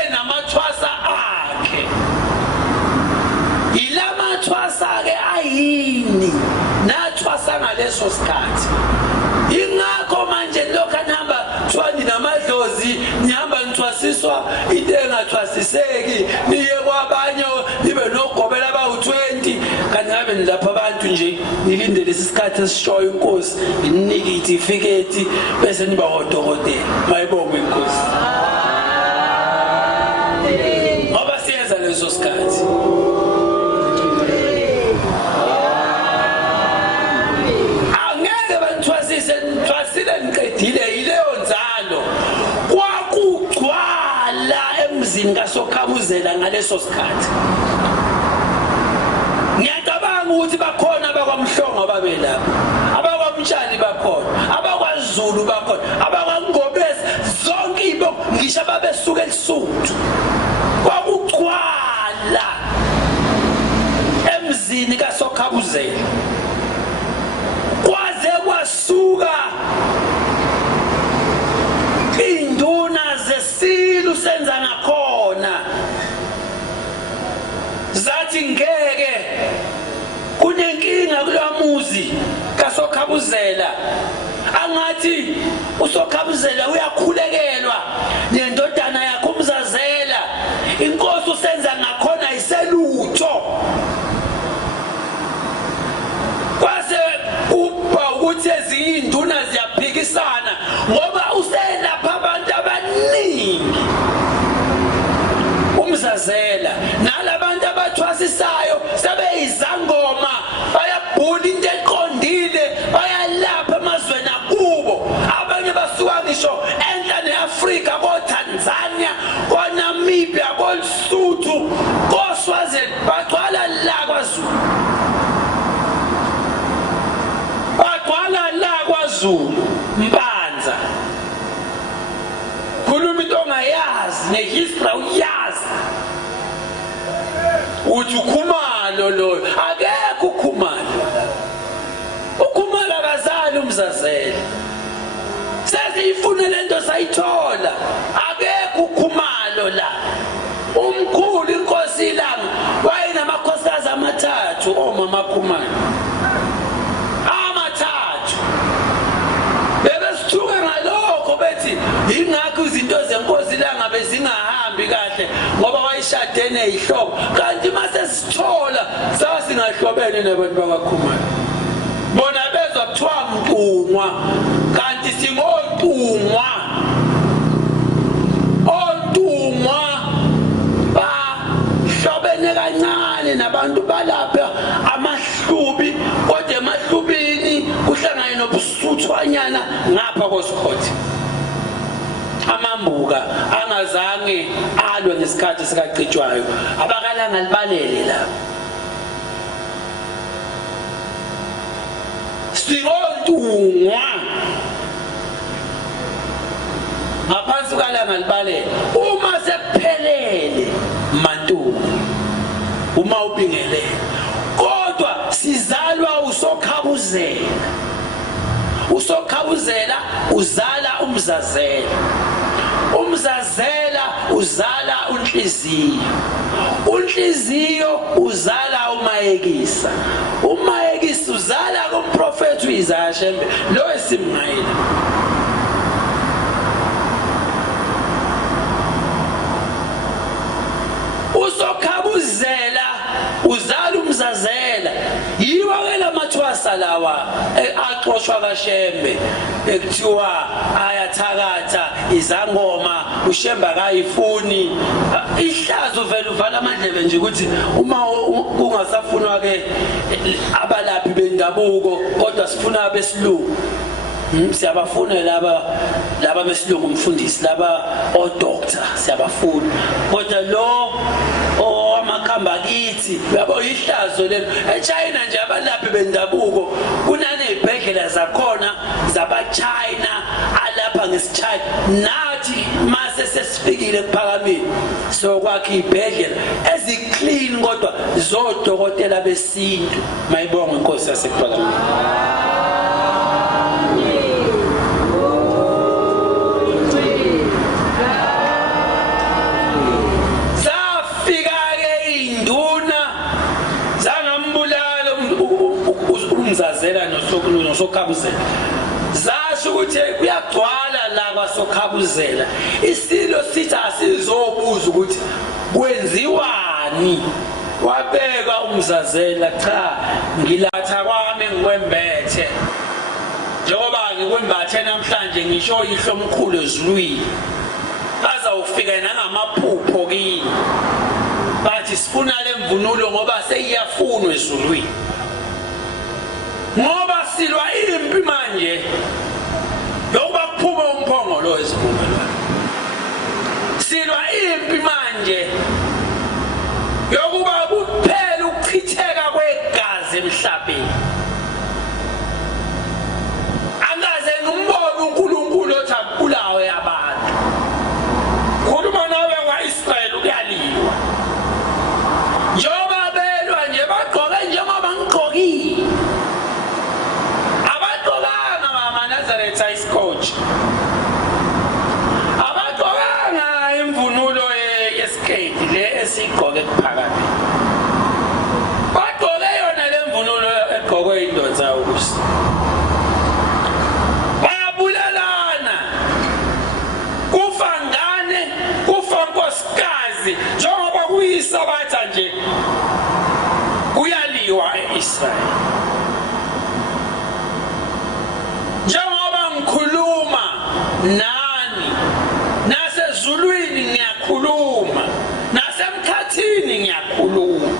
enamathwasa akhe. Ilamathwasa ke ayini nathwasa ngaleso sikhathi. Ingakho manje lokho anihamba kuthiwa namadlozi nihamba nithwasiswa into engathwasiseki, niye kwabanye nibe nogobela abawu-20, kanti ngabe nilapha abantu nje nilinde lesi sikhathi esishoyo inkosi ininike itifiketi bese niba odokotela. Mayibonge inkosi ngoba siyenza leso sikhathi. Niqedile ileyo nzalo kwakugcwala emzini kaSokhabuzela ngaleso sikhathi. Ngiyacabanga ukuthi bakhona abakwaMhlongo ababelapha, abakwaMtshali bakhona, abakwaZulu bakhona, abakwaNgobesi, zonke ibo ngisho ababesuka eLesotho. Kwakugcwala emzini kaSokhabuzela kwaze kwasuka induna zesilu senza ngakhona zathi ngeke, kunenkinga kulomuzi kaSokhabuzela, angathi uSokhabuzela uyakhulekelwa nendodana yakhe uMzazela, inkosi usenza ngakhona iselutho. Kwase kuba ukuthi ezinye induna ziyaphikisana ngoba uselapha abantu abaningi uMzazela, nalabantu abathwasisayo sebeyizangoma, bayabhula into eqondile, bayalapha emazweni akubo. Abanye basuka ngisho enhla neAfrika, koTanzania, koNamibia, koLesotho, koSwazini, bagcwala la kwaZulu, bagcwala la kwaZulu Mpanza. Khuluma into ongayazi nehistory uyazi uthi uKhumalo loyo, akekho uKhumalo. uKhumalo akazali uMzazela, sesiyifuna lento sayithola, akekho uKhumalo la. Umkhulu inkosi ilanga wayinamakhosikazi amathathu, omama Khumalo amathathu. Bebesithuka ngalokho bethi ingakho izinto zenkosi ilanga bezingahambi kahle ngoba wayishade nezihlobo, kanti mase sithola sasingahlobene nabantu bakaKhumalo. Bona bezwa kuthiwa mqungwa, kanti singontungwa. Ontungwa bahlobene kancane nabantu balapha amaHlubi, kodwa emaHlubini kuhlangane nobusuthwanyana ngapha koSikhotha. Amambuka angazange alwe ngesikhathi sikaCetshwayo, abakalanga libalele la. singontungwa ngaphansi kwalanga libalela uma sekuphelele mantungu uma ubingelele kodwa sizalwa usokhabuzela usokhabuzela uzala umzazela umzazela uzala unhliziyo unhliziyo uzala umayekisa umayekisa uzala komprofethi uIsaya Shembe lo esimngayile usokhabuzela uzala umzazela yiwa ke lamathwasa lawa axoshwa kaShembe ekuthiwa ayathakatha izangoma uShembe akayifuni ihlazo vele uvala amadlebe nje ukuthi uma kungasafunwa ke abalaphi bendabuko kodwa sifuna besilungu siyabafuna laba besilungu umfundisi laba odoctor siyabafuna kodwa lo amakhamba kithi yabo ihlazo lelo eChina nje abalaphi bendabuko kunanezibhedlela zakhona zabaChina alapha ngesiChina nathi mase sesifikile kuphakamini so kwakhe ibhedlela eziclean kodwa zodokotela besintu mayibonga inkosi yasekuphakamini umzazela nosokhabuzela zasho ukuthi kuyagcwala la kwasokhabuzela isilo sithi asizobuza ukuthi kwenziwani wabeka umzazela cha ngilatha kwami ngikwembethe njengoba ngikwembathe namhlanje ngisho ihlo omkhulu ezulwini bazawufika nangamaphupho kini bathi sifuna lemvunulo ngoba seyiyafunwa ezulwini ngoba silwa impi manje yokuba kuphuma umphongo lo esivumelwano silwa impi manje yokuba kuphela ukuchitheka kwegazi emhlabeni angaze ngumbone uNkulunkulu othi akubulawe abantu khuluma nawe kwaIsrael kuyaliwa njengoba belwa nje bagqoke njengoba ngigqokile maNazaretha isikotshi abagqokanga imvunulo yesiketi le esigqoke kuphakathi bagqoke yona le mvunulo egqokwe indonsa yokusa bayabulalana kufa ngane kufa nkosikazi njengoba kuyisabatha nje kuyaliwa eIsrael njengoba ngikhuluma nani nasezulwini ngiyakhuluma nasemkhathini ngiyakhuluma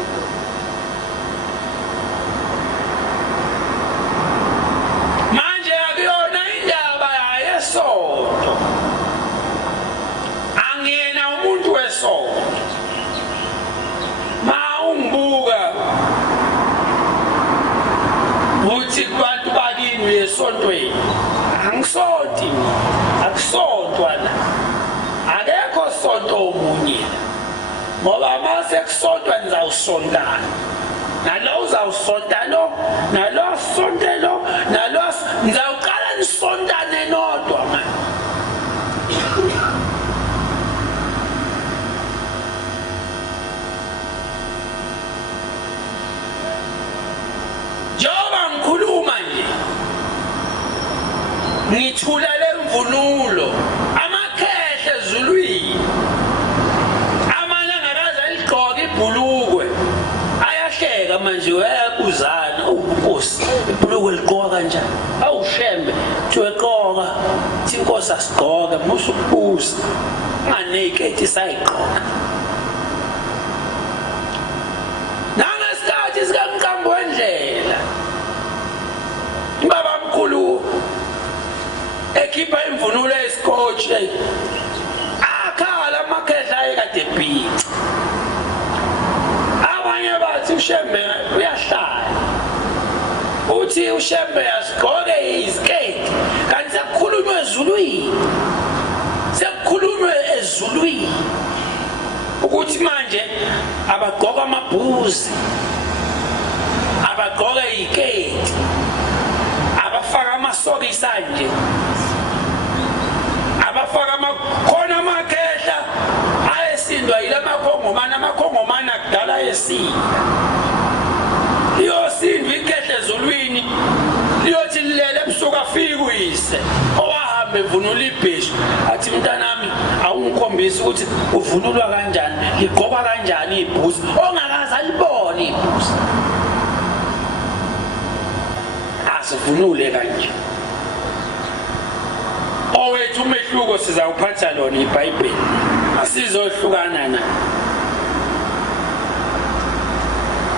manje akuyona indaba yesonto angiyena umuntu wesonto ungibuka uthi kubantu bakini esontweni angisonti akusontwa la akekho sonto omunye ngoba mase kusontwa nizawusontana nalo uzawusonta lo nalo sontelo nalo nizawuqala nisontane nodwa manje ngikhuluma nje ngithula lemvunulo amakhehle ezulwini amanye angakaze aligqoke ibhulukwe ayahleka manje uyakuzana uNkosi ibhulukwe ligqoka kanjani awushembe thiweqoka thi Inkosi asigqoke musukubuza nganeketi sayigqoka nangesikhathi sikamqambo wendlela baba mkhulu ekhipha imvunulo yesikotshi akhala amakhehla ayekade bhica abanye bathi ushembe uyahlala uthi ukuthi uShembe asigqoke iziketi kanti sekukhulunywa ezulwini sekukhulunywa ezulwini ukuthi manje abagqoka amabhuzi abagqoka iziketi abafaka amasokisi anje abafaka khona amakhehla ayesindwa yila amakhongomana akudala yesinda liyosindwa ikhehle ezulwini liyothi lilele ebusuku afike uyise owahamba evunula ibheshu athi mntanami awungikhombisa ukuthi uvunulwa kanjani ligqokwa kanjani ibhuzi ongakaze alibone ibhuzi asivunule kanje owethu umehluko sizawuphatha lona iBhayibheli asizohlukana na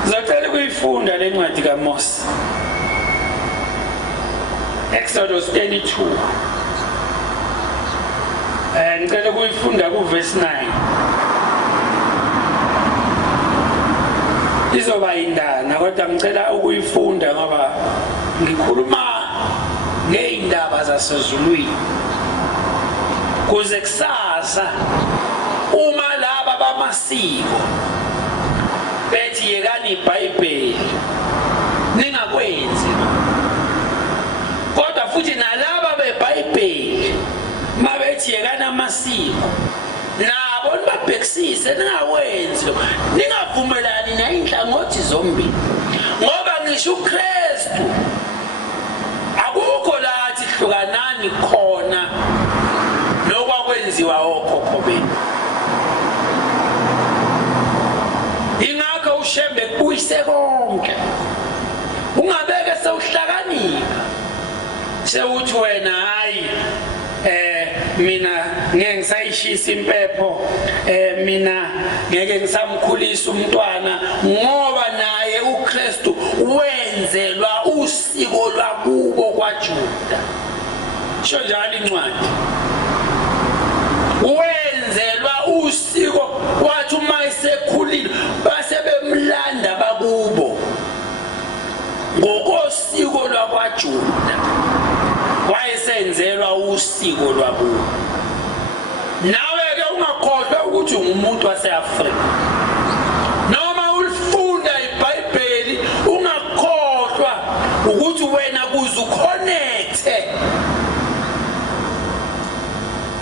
Zocela ukuyifunda le ncwadi kaMose Exodus 32 ngicela ukuyifunda kuverse 9 izoba indana kodwa ngicela ukuyifunda ngoba ngikhuluma ngeindaba zasezulwini kuze kusasa uma laba bamasiko bethi yekani iBhayibheli ningakwenzi kodwa futhi nalaba beBhayibheli mabethi yekani amasiko nabo nibabhekisise ningakwenzi ningavumelani nayinhlangothi zombili ngoba ngisho uKristu akukho lathi hlukanani khona nokwakwenziwa okhokho benu ingakho uShembe kuyise konke ungabeke sewuhlakanipha sewuthi wena hayi mina ngeke ngisayishisa impepho mina ngeke ngisamkhulisa umntwana ngoba naye uKristu wenzelwa usiko lwakubo kwaJuda sho njalo incwadi wenzelwa usiko wathi uma esekhulile base bemlanda bakubo ngokosiko lwakwaJuda wayesenzelwa usiko lwakubo nawe ke ungakhohlwa ukuthi ungumuntu waseAfrika noma ulifunda iBhayibheli ungakhohlwa ukuthi wena kuze uconnecte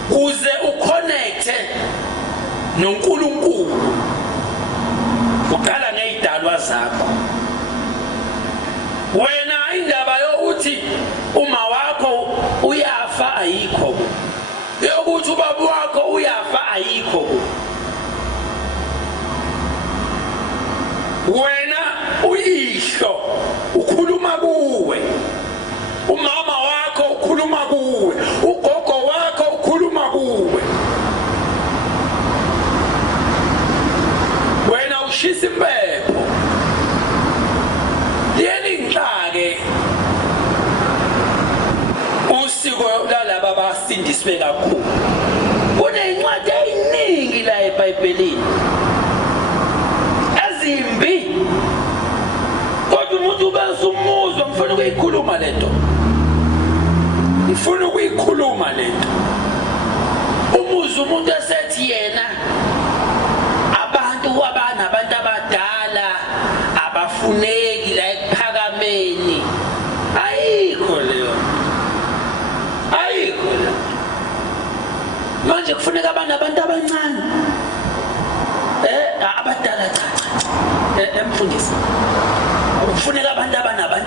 kuze uconnecte noNkulunkulu uqala ngezidalwa zakho wena indaba yokuthi uma wakho uyafa ayikho yokuthi ubaba wakho uyafa ayikho wena uyihlo ukhuluma kuwe umama wakho ukhuluma kuwe ugogo wakho ukhuluma kuwe wena ushisa impepho yeni nhlake usiko lalaba abasindiswe kakhulu kunencwadi eziningi la eBhayibhelini ezimbi kodwa umuntu bese umuzwa ngifuna ukuyikhuluma lento ngifuna ukuyikhuluma lento umuzwa umuntu esethi yena abantu abanabantu abadala abafuneki la ekuphakameni ayikho leyo ayikho manje kufuneka abantu abancane abadala cha emfundisi kufuneka abantu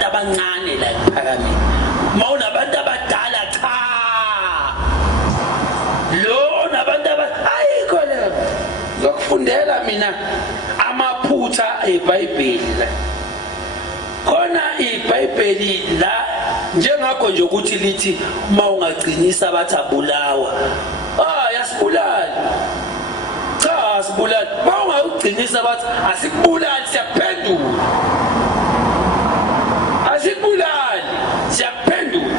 abancane la ekuphakameni mawunabantu abadala cha lo nabantu ayikho leyo zokufundela mina amaphutha eBhayibheli la khona iBhayibheli la njengakho nje ukuthi lithi uma ungagcinisa bathi abulawa yasibulala cha asibulala uma ungagcinisa bathi asikubulali siyaphendula asikubulali siyaphendula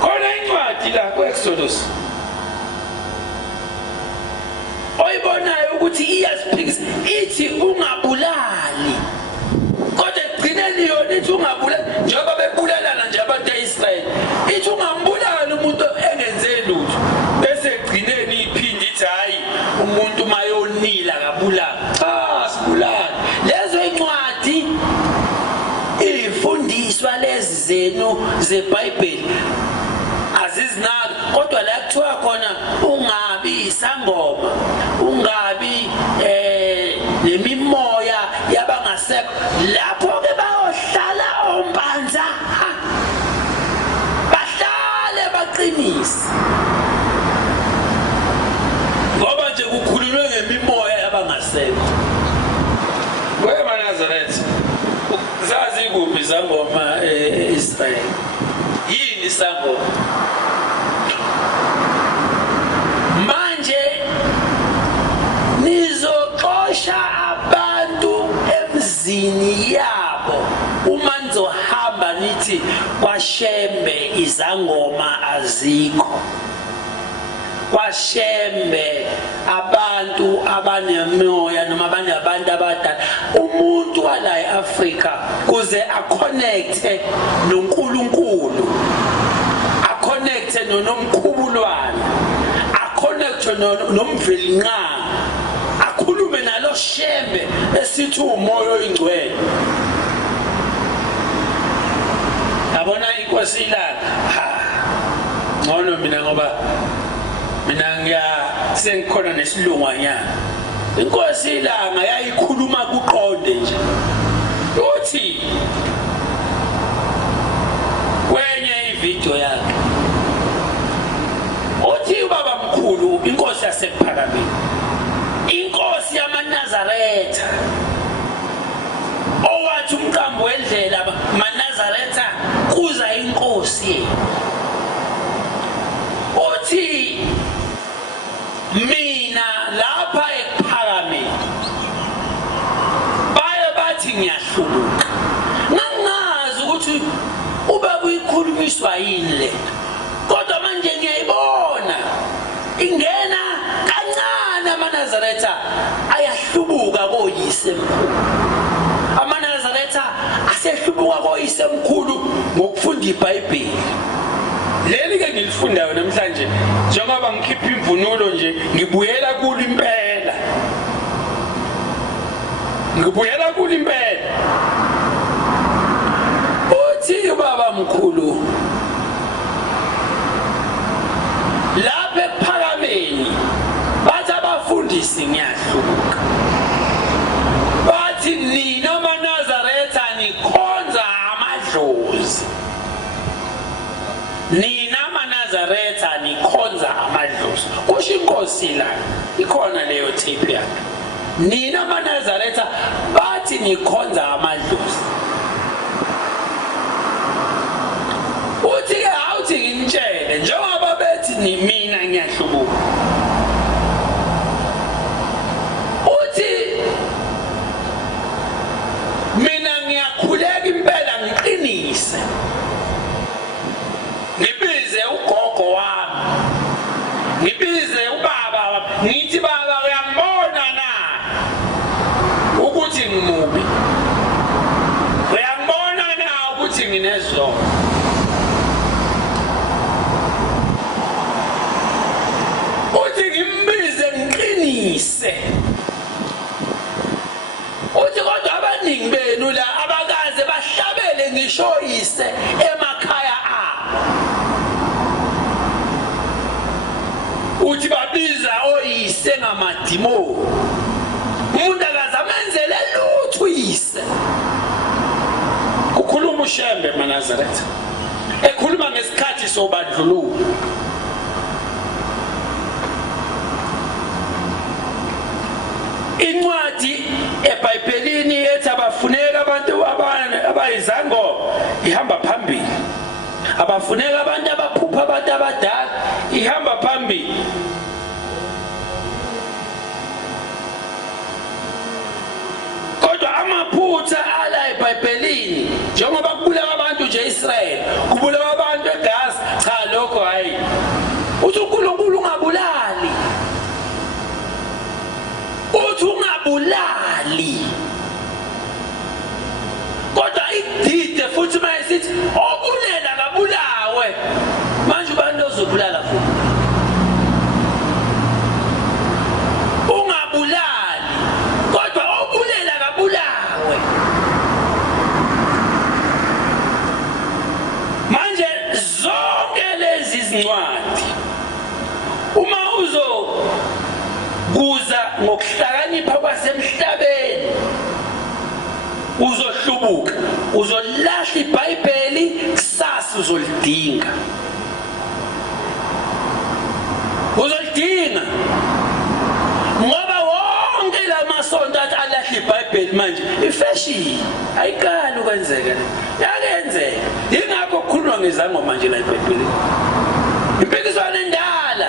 khona incwadi la kuExodus oyibonayo ukuthi iyasiphikisa ithi ungabulali kodwa egcineni yona ithi ungabulali njengoba zenu zeBhayibheli azizinaki, kodwa la kuthiwa khona ungabi isangoma, ungabi nemimoya yabangasekho. Lapho ke bayohlala ompanza, bahlale baqinise, ngoba nje kukhulunywe ngemimoya yabangasekho. maNazaretha, zazi kuphi izangoma Israel? Yini isangoma? Manje nizoxosha abantu emzini yabo uma nizohamba nithi kwaShembe izangoma azikho. KwaShembe abantu abanemoya noma abantu abadala. Umuntu wala eAfrika kuze aconnecte noNkulunkulu, aconnecte noNomkhubulwane, aconnecte noMvelinqama, akhulume nalo Shembe esithi umoya oyingcwele. Yabona inkosi ilanga ngcono mina, ngoba mina sengikhona nesilunganyana. Inkosi ilanga yayikhuluma kuqonde nje, uthi kwenye ivideo yakhe, uthi ubaba mkhulu inkosi yasePhakameni, inkosi yamaNazaretha, owathi umqambo wendlela maNazaretha kuza inkosi, uthi mina lapha ePhakameni bathi ngiyahlubuka, ngangazi ukuthi ube kuyikhulumiswa yini le, kodwa manje ngiyayibona ingena kancane. amaNazaretha ayahlubuka koyise mkhulu, amaNazaretha asehlubuka koyise mkhulu ngokufunda iBhayibheli. Leli ke ngilifundayo namhlanje, njengoba ngikhipha imvunulo nje, ngibuyela kulo impela, ngibuyela kulo impela. Uthi ubaba mkhulu lapha ePhakameni bathi abafundisi ngiyahlubuka, bathi nina maNazaretha nikhonza amadlozi, nina maNazaretha nikhonza amadlozi. Kusho inkosi la, ikhona leyo tape yakhe. Nina maNazaretha bathi nikhonza amadlozi. Uthi ke awuthi nginitshele, njengoba bethi mina ngiyahlubuka, uthi mina ngiyakhuleka impela ngiqinise, ngibize ugogo wami, ngibize ubaba wami, ngithi baba uyangibona na ukuthi ngimubi, uyangibona na ukuthi nginezono. Uthi ngimbize ngiqinise, uthi kodwa abaningi benu la abakaze bahlabele ngisho yise emakhaya abo, uthi babiza oyise ngamadimoni, umuntu akaze amenzele lutho uyise. Kukhuluma uShembe maNazaretha, ekhuluma ngesikhathi sobandlululo. Incwadi eBhayibhelini ethi abafuneka abantu abayizangoma ihamba phambili, abafuneka abantu abaphupha abantu abadala ihamba phambili. Kodwa amaphutha ala eBhayibhelini, njengoba kubulawa abantu nje Israel, kubulawa abantu eGaza, cha lokho hayi. Uthi uNkulunkulu ungabulali, uthi ungabulali, kodwa idide futhi mayisithi obulela kabulawe. Manje ubani ozobulala futhi? Ungabulali, kodwa obulela kabulawe. incwadi uma uzokuza ngokuhlakanipha kwasemhlabeni uzohlubuka uzolahla iBhayibheli kusasa uzolidinga ngoba wonke lamasonto athi alahla iBhayibheli manje ifashion ayikali ukwenzeka yakenzeka ingakho kukhulunywa ngezangoma manje la iBhayibheli impikiswano endala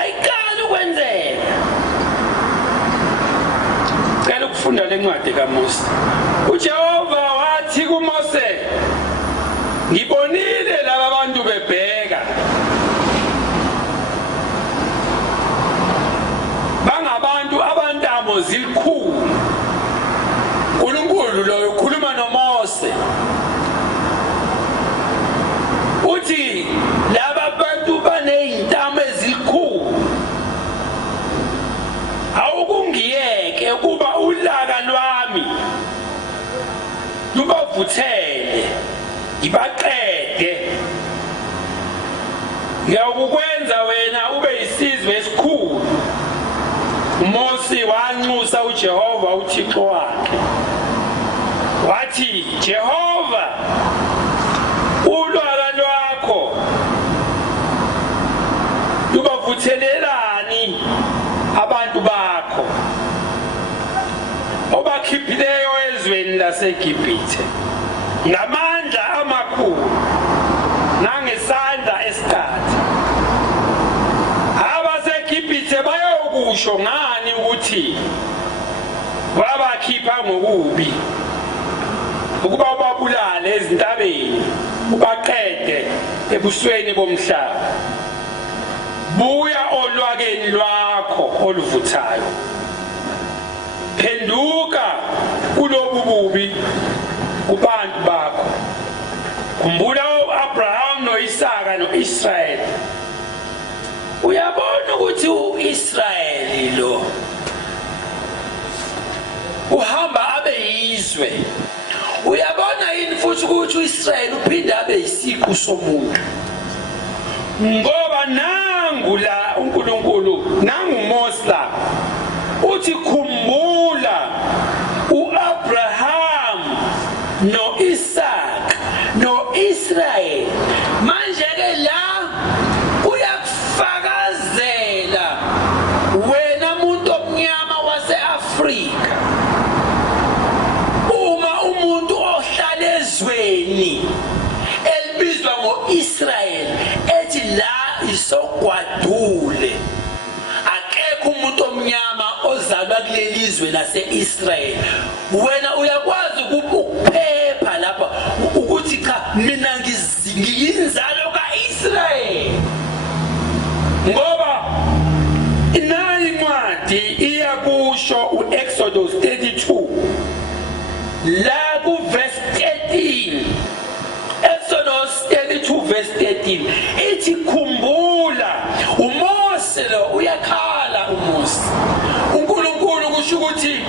ayikali ukwenzeka cela ukufunda lencwadi kaMose uJehova wathi kuMose ngibonile laba bantu bebheka bangabantu abantamo zilikhulu uNkulunkulu lo ukhuluma noMose uthi laba bantu banezintamo ezilikhulu awukungiyeke kuba ulaka lwami lubavuthele ngibaqede ngiyakukwenza wena ube isizwe esikhulu uMose wanxusa uJehova uThixo wakhe wathi Jehova ulwala lwakho lubavuthelelani abantu bakho obakhiphileyo ezweni laseGibhithe ngamandla amakhulu nangesandla esiqatha abaseGibhithe bayokusho ngani ukuthi wabakhipha ngokubi ukuba ubabulale ezintabeni ubaqede ebusweni bomhlaba buya olwakeni lwakho oluvuthayo phenduka kulobu bubi kubantu bakho khumbula uAbraham noIsaka noIsrael uyabona ukuthi uIsraeli lo uhamba abe yizwe uyabona yini futhi ukuthi uIsrael uphinda abe yisiqu somuntu ngoba nangu la uNkulunkulu nangu uMose la uthi khumbula uAbraham noIsaka noIsrael manje ke la uyakufakazela wena umuntu omnyama waseAfrika uma umuntu ohlala ezweni elibizwa ngoIsrael ethi la isogwadule akekho umuntu omnyama ozalwa kulelizwe laseIsrael wena uyakwazi ukuphepha lapha ukuthi cha mina ngiyinzalo kaIsrael ngoba inayi incwadi iyakusho uExodus 32 la ku verse 13 Exodus 32 verse 13 ithi khumbula uMose lo uyakhala uMose uNkulunkulu kusho ukuthi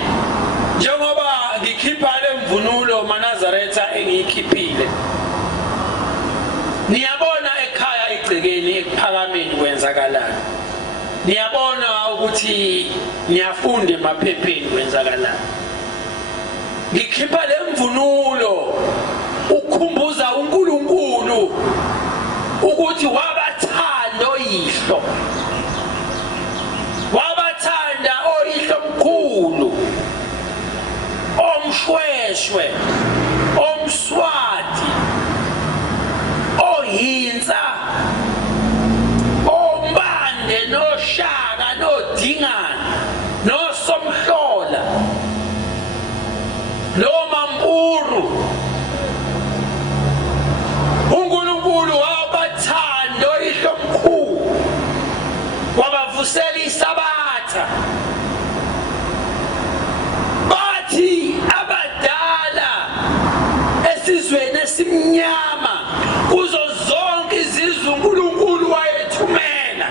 njengoba ngikhipha lemvunulo maNazaretha engiyikhiphile niyabona ekhaya egcekeni ekuphakameni kwenzakalani niyabona ukuthi niyafunda emaphepheni kwenzakalani ngikhipha lemvunulo ukhumbuza uNkulunkulu ukuthi wabathanda oyihlo wabathanda oyihlo mkhulu omshweshwe omswati ohinza ombande noshaka nodingana nosomhlola nomampuru uNkulunkulu wabathanda oyihlo mkhulu wabavusela isabatha bathi abadala esizweni esimnyama kuzo zonke izizwe uNkulunkulu wayethumela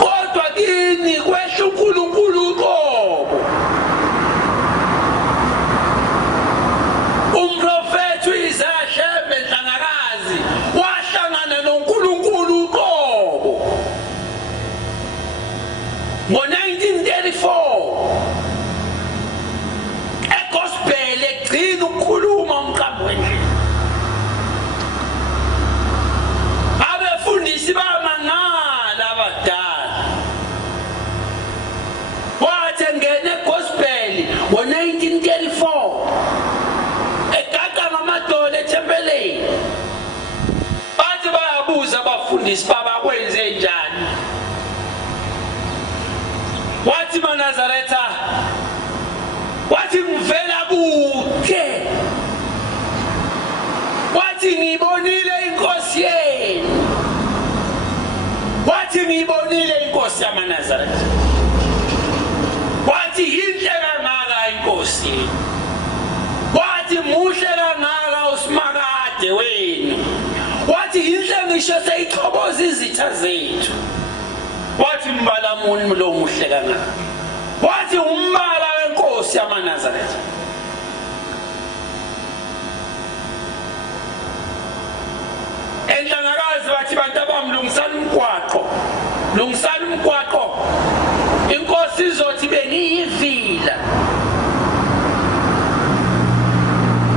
kodwa kini kwehla uNkulunkulu uqobo umprofethi uIsaya abafundisi baba kwenze njani. Wathi maNazaretha, wathi ngivela kude, wathi ngibonile inkosi yenu, wathi ngibonile inkosi yamaNazaretha, wathi yinhle kangaka inkosi, wathi muhle kangaka uSimakade wenu, wathi yinhle ngisho seyichoboza izitha zethu, wathi mbala muni lo muhle kangaka, wathi umbala wenkosi yamaNazaretha. Enhlangakazi bathi bantu bami lungisani umgwaqo, lungisani umgwaqo, inkosi izothi bengiyivila,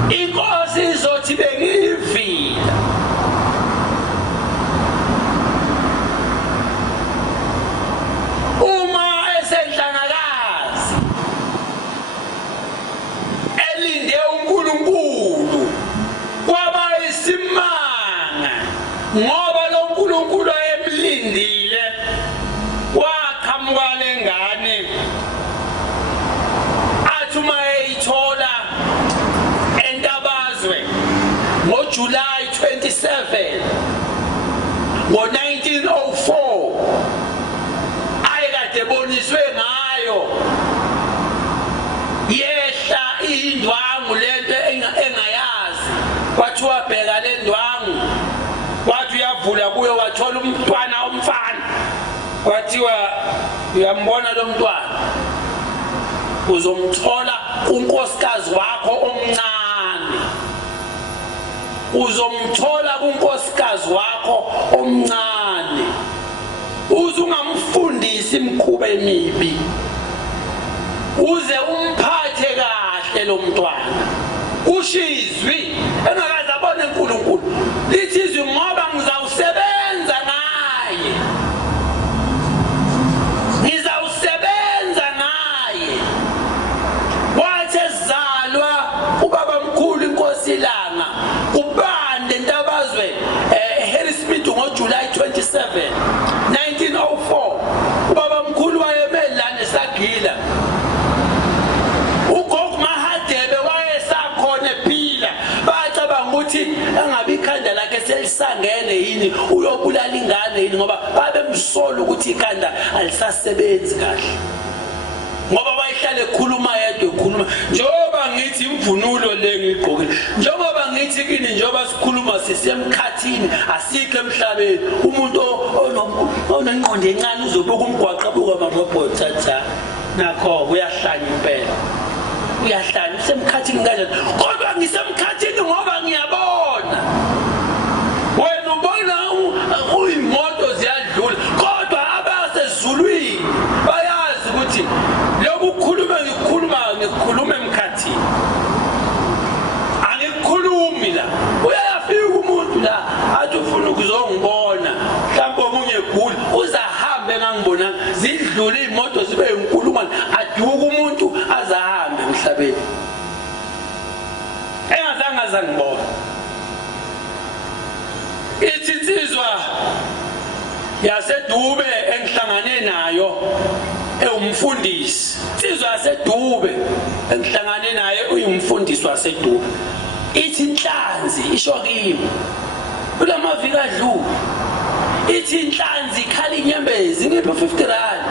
inkosi izothi bengiyivila. Uma esenhlangakazi elinde uNkulunkulu kwaba isimanga, ngoba lo uNkulunkulu ayemlindile waqhamuka lengane athi uma eyithola entabazwe ngoJuly 27 ngo-1904 ayekade boniswe ngayo yehla indwangu lento engayazi, wathi wabheka le ndwangu, wathi uyavula kuyo wathola umntwana omfana, wathiwa uyambona lo mntwana uzomthola kunkosikazi wakho omncane, uzomthola kunkosikazi wakho omncane, uzungamfundisi imikhuba emibi, uze umphathe kahle lo mntwana. Ushizwi engakaze abone uNkulunkulu lithi izwi ngoba ngizawusebenza naye, ngizawusebenza naye. Wathi ezalwa ubaba mkhulu inkosi Ilanga ubande entabazwe Harrismith ngoJuly 27 1904, ubaba mkhulu wayemelana eSagila, ugogo Mahadebe wayesakhona ephila, bacabanga ukuthi engabe ikhanda lakhe selisangene yini uyobulala ingane yini, ngoba babemsola ukuthi ikhanda alisasebenzi kahle, ngoba wayehlala ekhuluma yedwa ekhuluma. Njengoba ngithi imvunulo le ngigqokile, njengoba ngithi kini njengoba sikhuluma sisemkhathini asikho emhlabeni, umuntu onengqondo encane uzobuka umgwaqabuka amarobot thatha nakho uyahlanya impela, uyahlanya usemkhathini kanjani, kodwa ngisemkhathini ngoba ngiyabona. Wena ubona imoto ziyadlula, kodwa abasezulwini bayazi ukuthi lokhu ngikhuluma emkhathini, angikhulumi la. Uyafika umuntu la athi ufuna ukuzongibona, mhlawumbe omunye egula uzahambe engangibonanga, zidlule imoto zibe yinkulungwane, aduka umuntu azahambe emhlabeni engazange azangibona. Ithi insizwa yaseDube engihlangane nayo ewumfundisi, insizwa yaseDube engihlangane naye uyumfundisi waseDube, ithi inhlanzi isho kimi kulamaviki adlule, ithi inhlanzi ikhala inyembezi ngiphe 50 rand,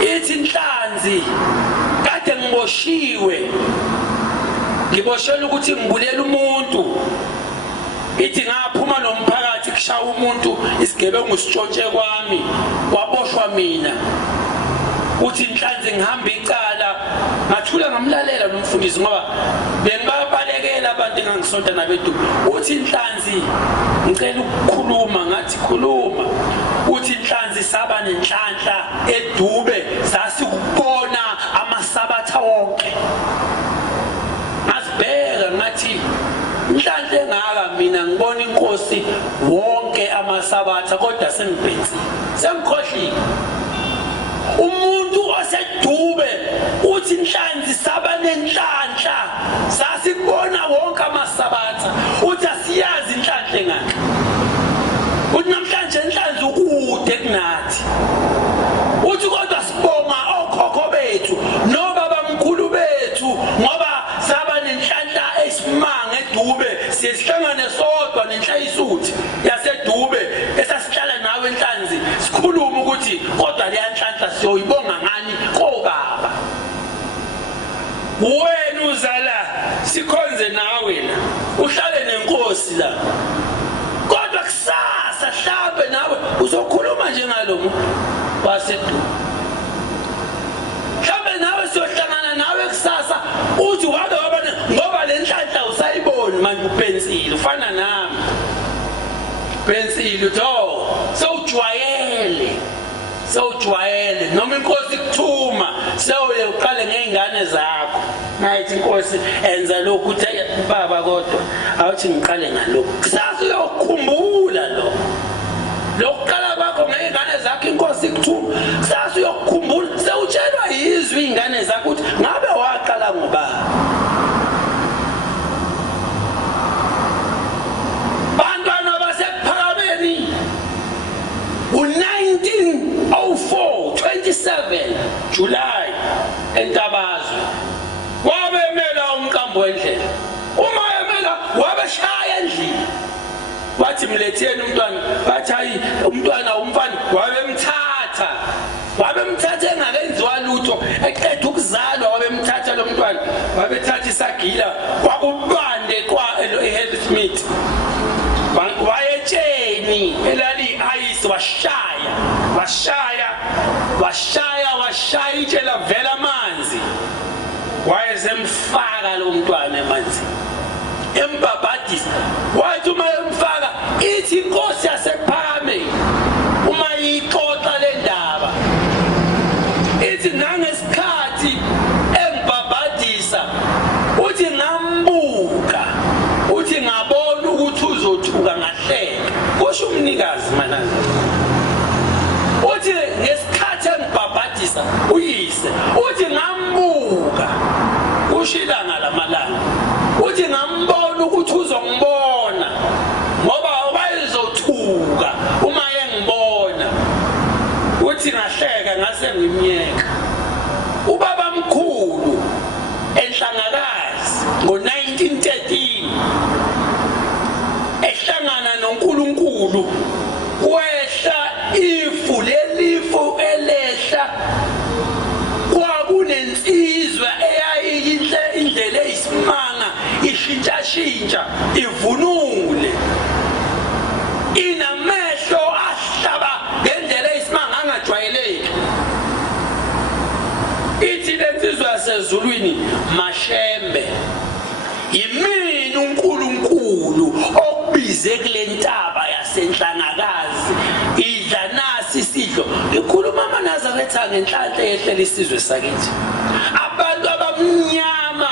ithi inhlanzi kade ngiboshiwe, ngiboshelwe ukuthi ngibulela umuntu, ithi ngaphuma nomphakathi kushaya umuntu isigebengu sitshontshe kwami waboshwa mina, uthi inhlanzi ngihamba icala, ngathula ngamlalela nomfundisi ngoba bengibabalekela abantu engangisonta nabeDube. Uthi inhlanzi ngicela ukukhuluma, ngathi khuluma. Uthi inhlanzi saba nenhlanhla eDube sasikubona amasabatha wonke, asibheka ngathi inhlanhla engaka mina ngibona inkosi wonke amasabatha, kodwa sengibhenzile sengikhohlile. Umuntu oseDube uthi inhlanzi saba nenhlanhla sasikubona wonke amasabatha, uthi asiyazi inhlanhla engaka, uthi namhla uzoyibonga ngani kobaba wena uzala sikhonze nawe la uhlale nenkosi la kodwa kusasa mhlawumbe nawe uzokhuluma njengalo muntu wasedumo mhlawumbe nawe siyohlangana nawe kusasa uthi wabe wabona ngoba le nhlanhla usayiboni manje upensile ufana nami pensile utho sewujwayele noma inkosi kuthuma sewuye uqale ngeingane zakho nayithi inkosi enza lokhu uthi baba kodwa awuthi ngiqale ngalokho kusasa uyokukhumbula lokuqala kwakho ngeingane zakho inkosi kuthuma kusasa uyokukhumbula sewutshelwa yizwi ingane zakho ukuthi ngabe waqala ngobani U-1904 27 July entabazwe wabemela umqambo wendlela uma emela wabeshaya endlini wathi mletheni umntwana bathi hayi umntwana umfana wabemthatha engakenziwa lutho eqeda ukuzalwa wabemthatha lo mntwana wabethatha isagila kwakubande kwa eHealthmith wayetsheni elali ayisi washaya itshela vela amanzi wayesemfaka lo mntwana emanzi embabhadisa wathi uma emfaka ithi inkosi yasePhakameni uma ixoxa le ndaba ithi nangesikhathi embabhadisa uthi ngambuka uthi ngabona ukuthi uzothuka ngahleka kusho umnikazi maNazaretha uthi ngesikhathi engibhabhadisa uyise uthi ngambuka ushilanga lamalanga uthi ngambona ukuthi uzongibona ngoba bayizothuka uma yengibona uthi ngahleka ngase ngimnyeka ubaba mkhulu enhlangakazi ngo-1913 ehlangana noNkulunkulu wehla ifu lelifu elehla kwakunensizwa eyayiyinhle indlela eyisimanga ishintshashintsha ivunule inamehlo ahlaba ngendlela eyisimanga angajwayeleki ithi lensizwa yasezulwini Mashembe yimini uNkulunkulu okubize kule ntaba yasenhlangakazi idla nasi isidlo ikhuluma maNazaretha ngenhlanhla ehlela isizwe sakithi abantu abamnyama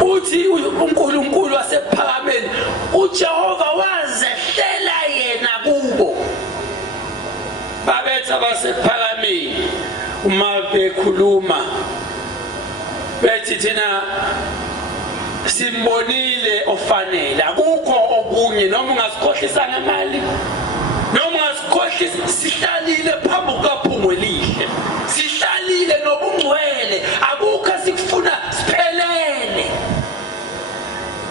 uthi uNkulunkulu wasePhakameni uJehova wazehlela yena kubo babetha basePhakameni uma bekhuluma bethi thina simbonile ofanele akukho okunye noma ungasikhohlisa ngemali noma ungasikhohlisa sihlalile phambi kukaphungu elihle sihlalile nobungcwele akukho sikufuna siphelele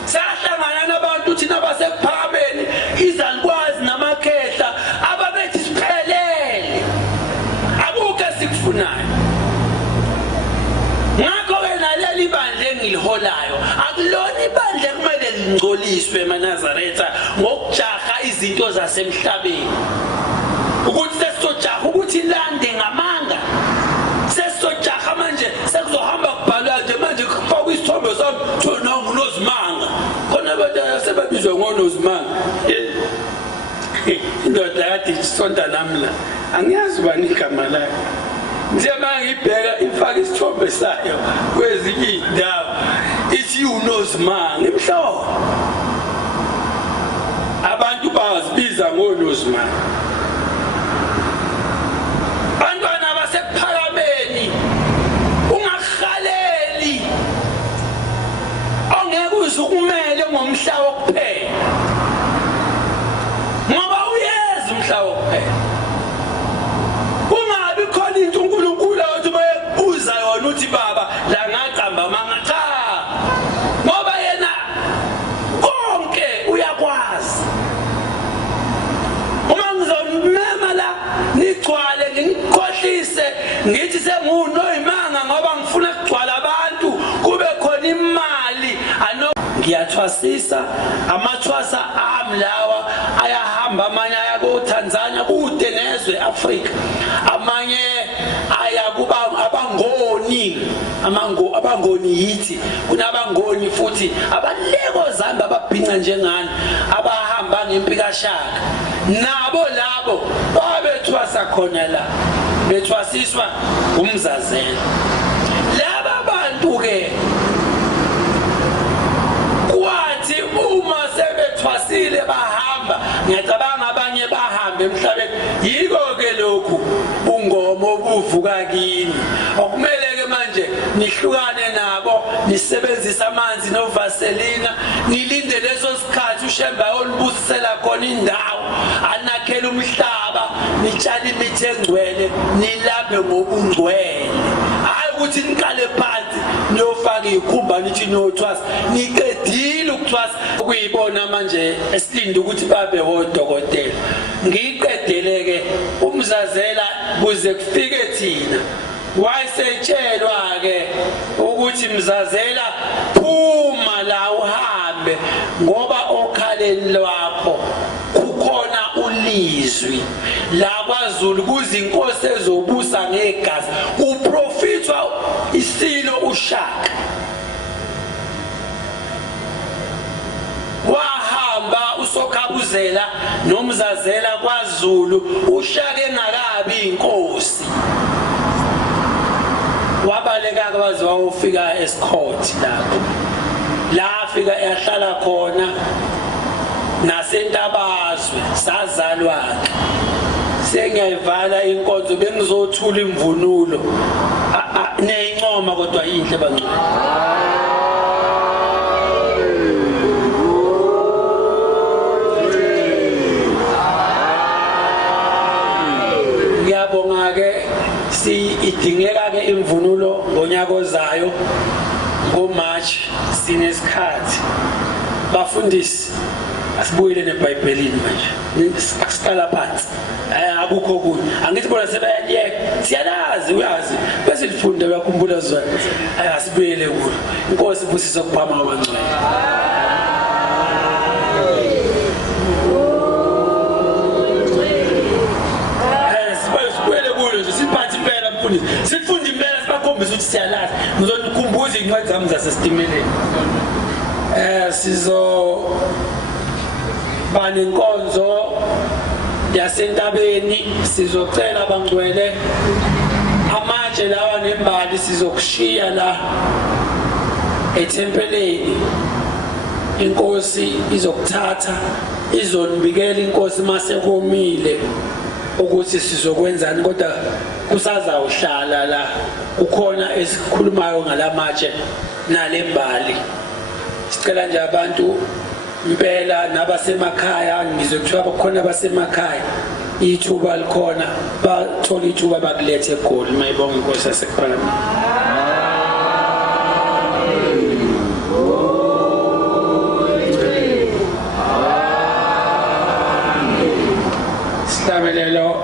sahlangana nabantu thina basePhakameni izalukwazi namakhehla ababethi siphelele akukho sikufunayo ngakho wena leli bandla engiliholayo akulona ibandla kumele lingcoliswe maNazaretha ngokujaha izinto zasemhlabeni ukuthi sesizojaha ukuthi lande ngamanga sesizojaha manje sekuzohamba kubhalwa nje manje kufakwa isithombe sami thona ngunozimanga khona abantu sebabizwa ngonozimanga indoda yathi isonta namla angiyazi ubani igama layo njengoba ngibheka ifaka isithombe sayo kwezinye izindawo ithi unozimanga imhlobo abantu bazibiza ngonozimanga bantwana basePhakameni ungakhaleli ongeke uzukumele ngomhla wokuphela ngoba uyeza umhla wokuphela kungabi khona into uNkulunkulu athi bayebuza yona uthi baba la ngaqamba manga cha ngoba yena konke uyakwazi uma ngizomema la nigcwale ngikhohlise ngithi ayathwasisa amathwasa amlawa ayahamba amanye aya ko Tanzania kude nezwe Africa amanye aya kuba abangoni abangoni yithi kunabangoni futhi abaleko zamba ababhinca njengani abahamba ngempikashaka nabo labo babethwasa khona la bethwasiswa umzazela laba bantu ke kwathi uma sebethwasile bahamba ngiyacabanga abanye bahambe emhlabeni yiko ke lokhu bungomo obuvuka kini okumele ke manje nihlukane nabo nisebenzisa amanzi novaselina nilinde leso sikhathi ushemba olubusisela khona indawo anakhela umhlaba nitshali imithi engcwele nilaphe ngobungcwele ukuthi niqale phansi niyofaka ikhumba nithi niyothwasa niqedile ukuthwasa ukuyibona manje esilinde ukuthi babe hodokotela ngiqedeleke umzazela kuze kufike thina wayesetshelwa ke ukuthi mzazela phuma la uhambe ngoba okhaleni lwakho kukhona ulizwi la kwaZulu kuzinkosi ezobusa ngegazi uprofitwa isilo ushaka wahamba usokhabuzela nomzazela kwaZulu ushaka engakabi inkosi wabaleka kwaze wawufika eScourt lapho la afika yahlala khona nasentabazwe sazalwa sengiyayivala inkonzo bengizothula imvunulo neyincoma kodwa inhle bangcwele ngiyabonga ke idingeka ke imvunulo ngonyaka ozayo ngoMarch sinesikhathi bafundisi asibuyele neBhayibhelini manje asiqala phansi akukho kunye angithi bona sebayayeka siyalazi uyazi bese lifunde uyakhumbula zona asibuyele kulo inkosi ibusisa kuphama abangcwele sifunde impela sibakhombisa ukuthi siyalazi ngizonikhumbuza incwadi zami zasestimeleni sizo banenkonzo yasentabeni sizocela abangcwele amatshe lawa nembali sizokushiya la etempeleni inkosi izokuthatha izonibikela inkosi mase komile ukuthi sizokwenzani kodwa kusazawuhlala la ukhona esikhulumayo ngalamatshe nalembali sicela nje abantu impela nabasemakhaya ngizokuthiwa bakhona abasemakhaya ithuba likhona bathola ithuba bakulethe eGoli mayibonga inkosi yaseKhalani Stabelelo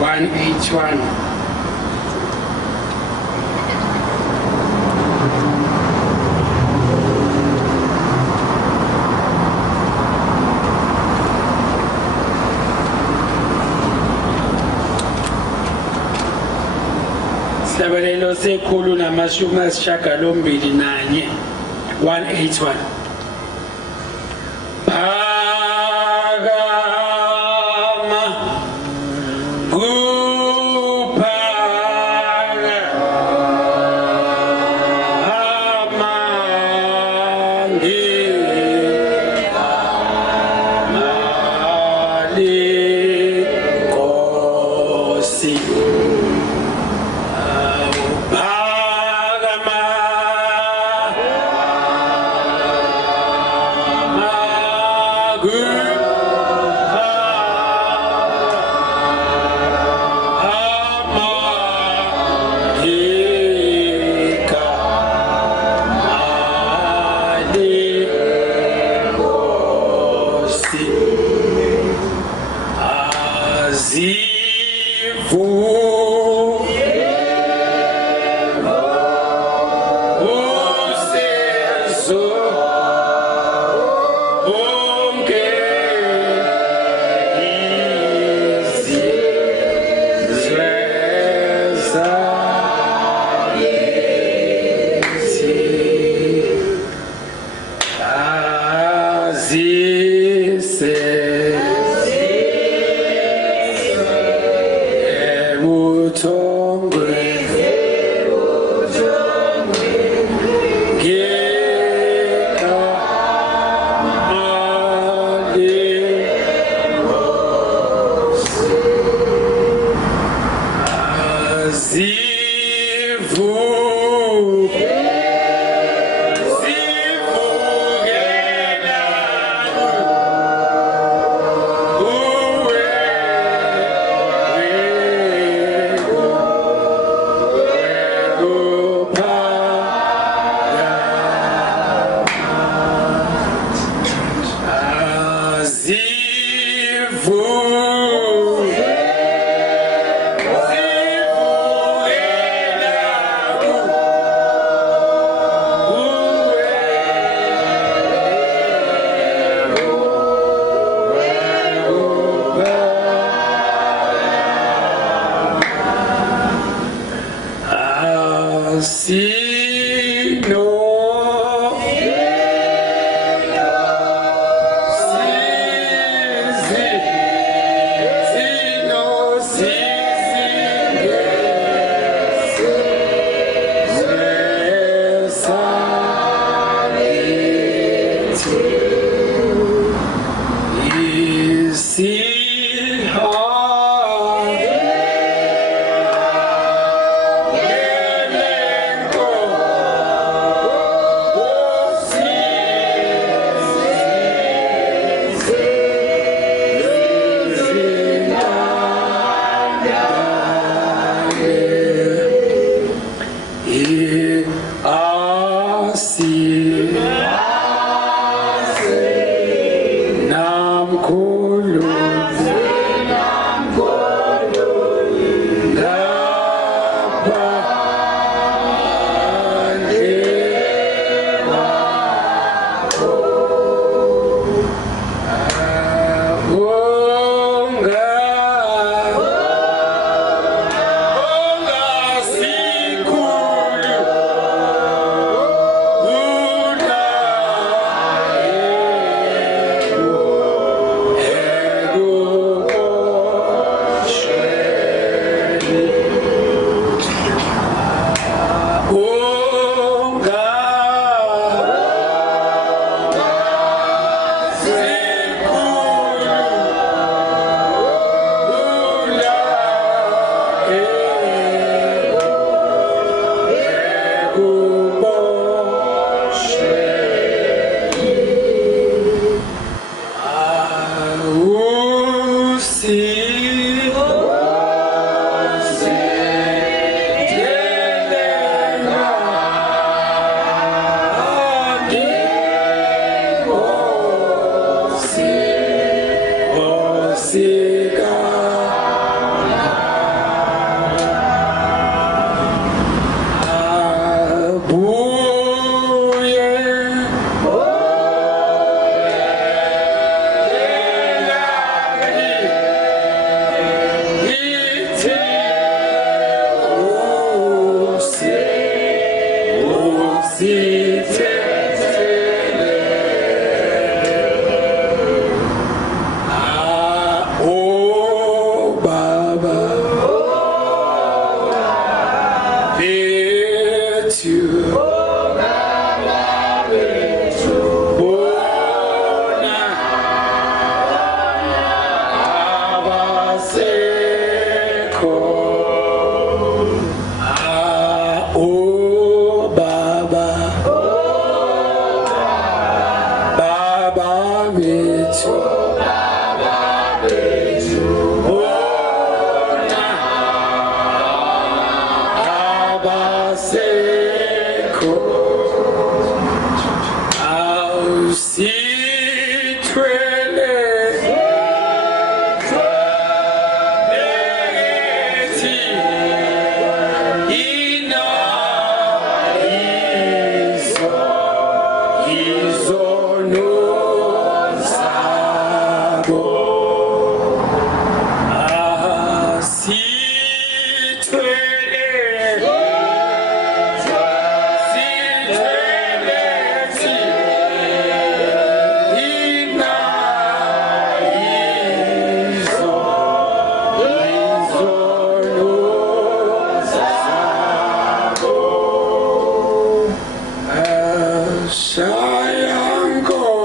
181 Stabelelo sekhulu namashumi ayisishiyagalombili nanye 181 Hallelujah.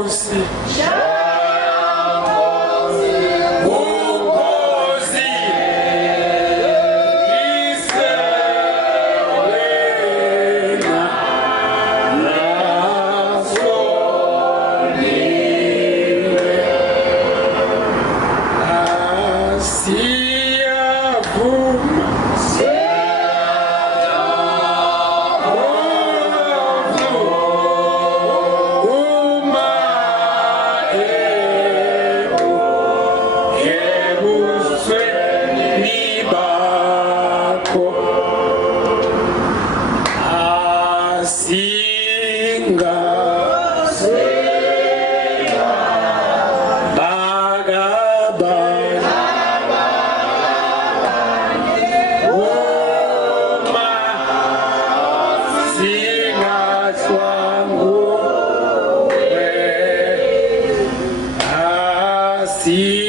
Nkosi Nkosi isewena nasoliwe asiyavuma See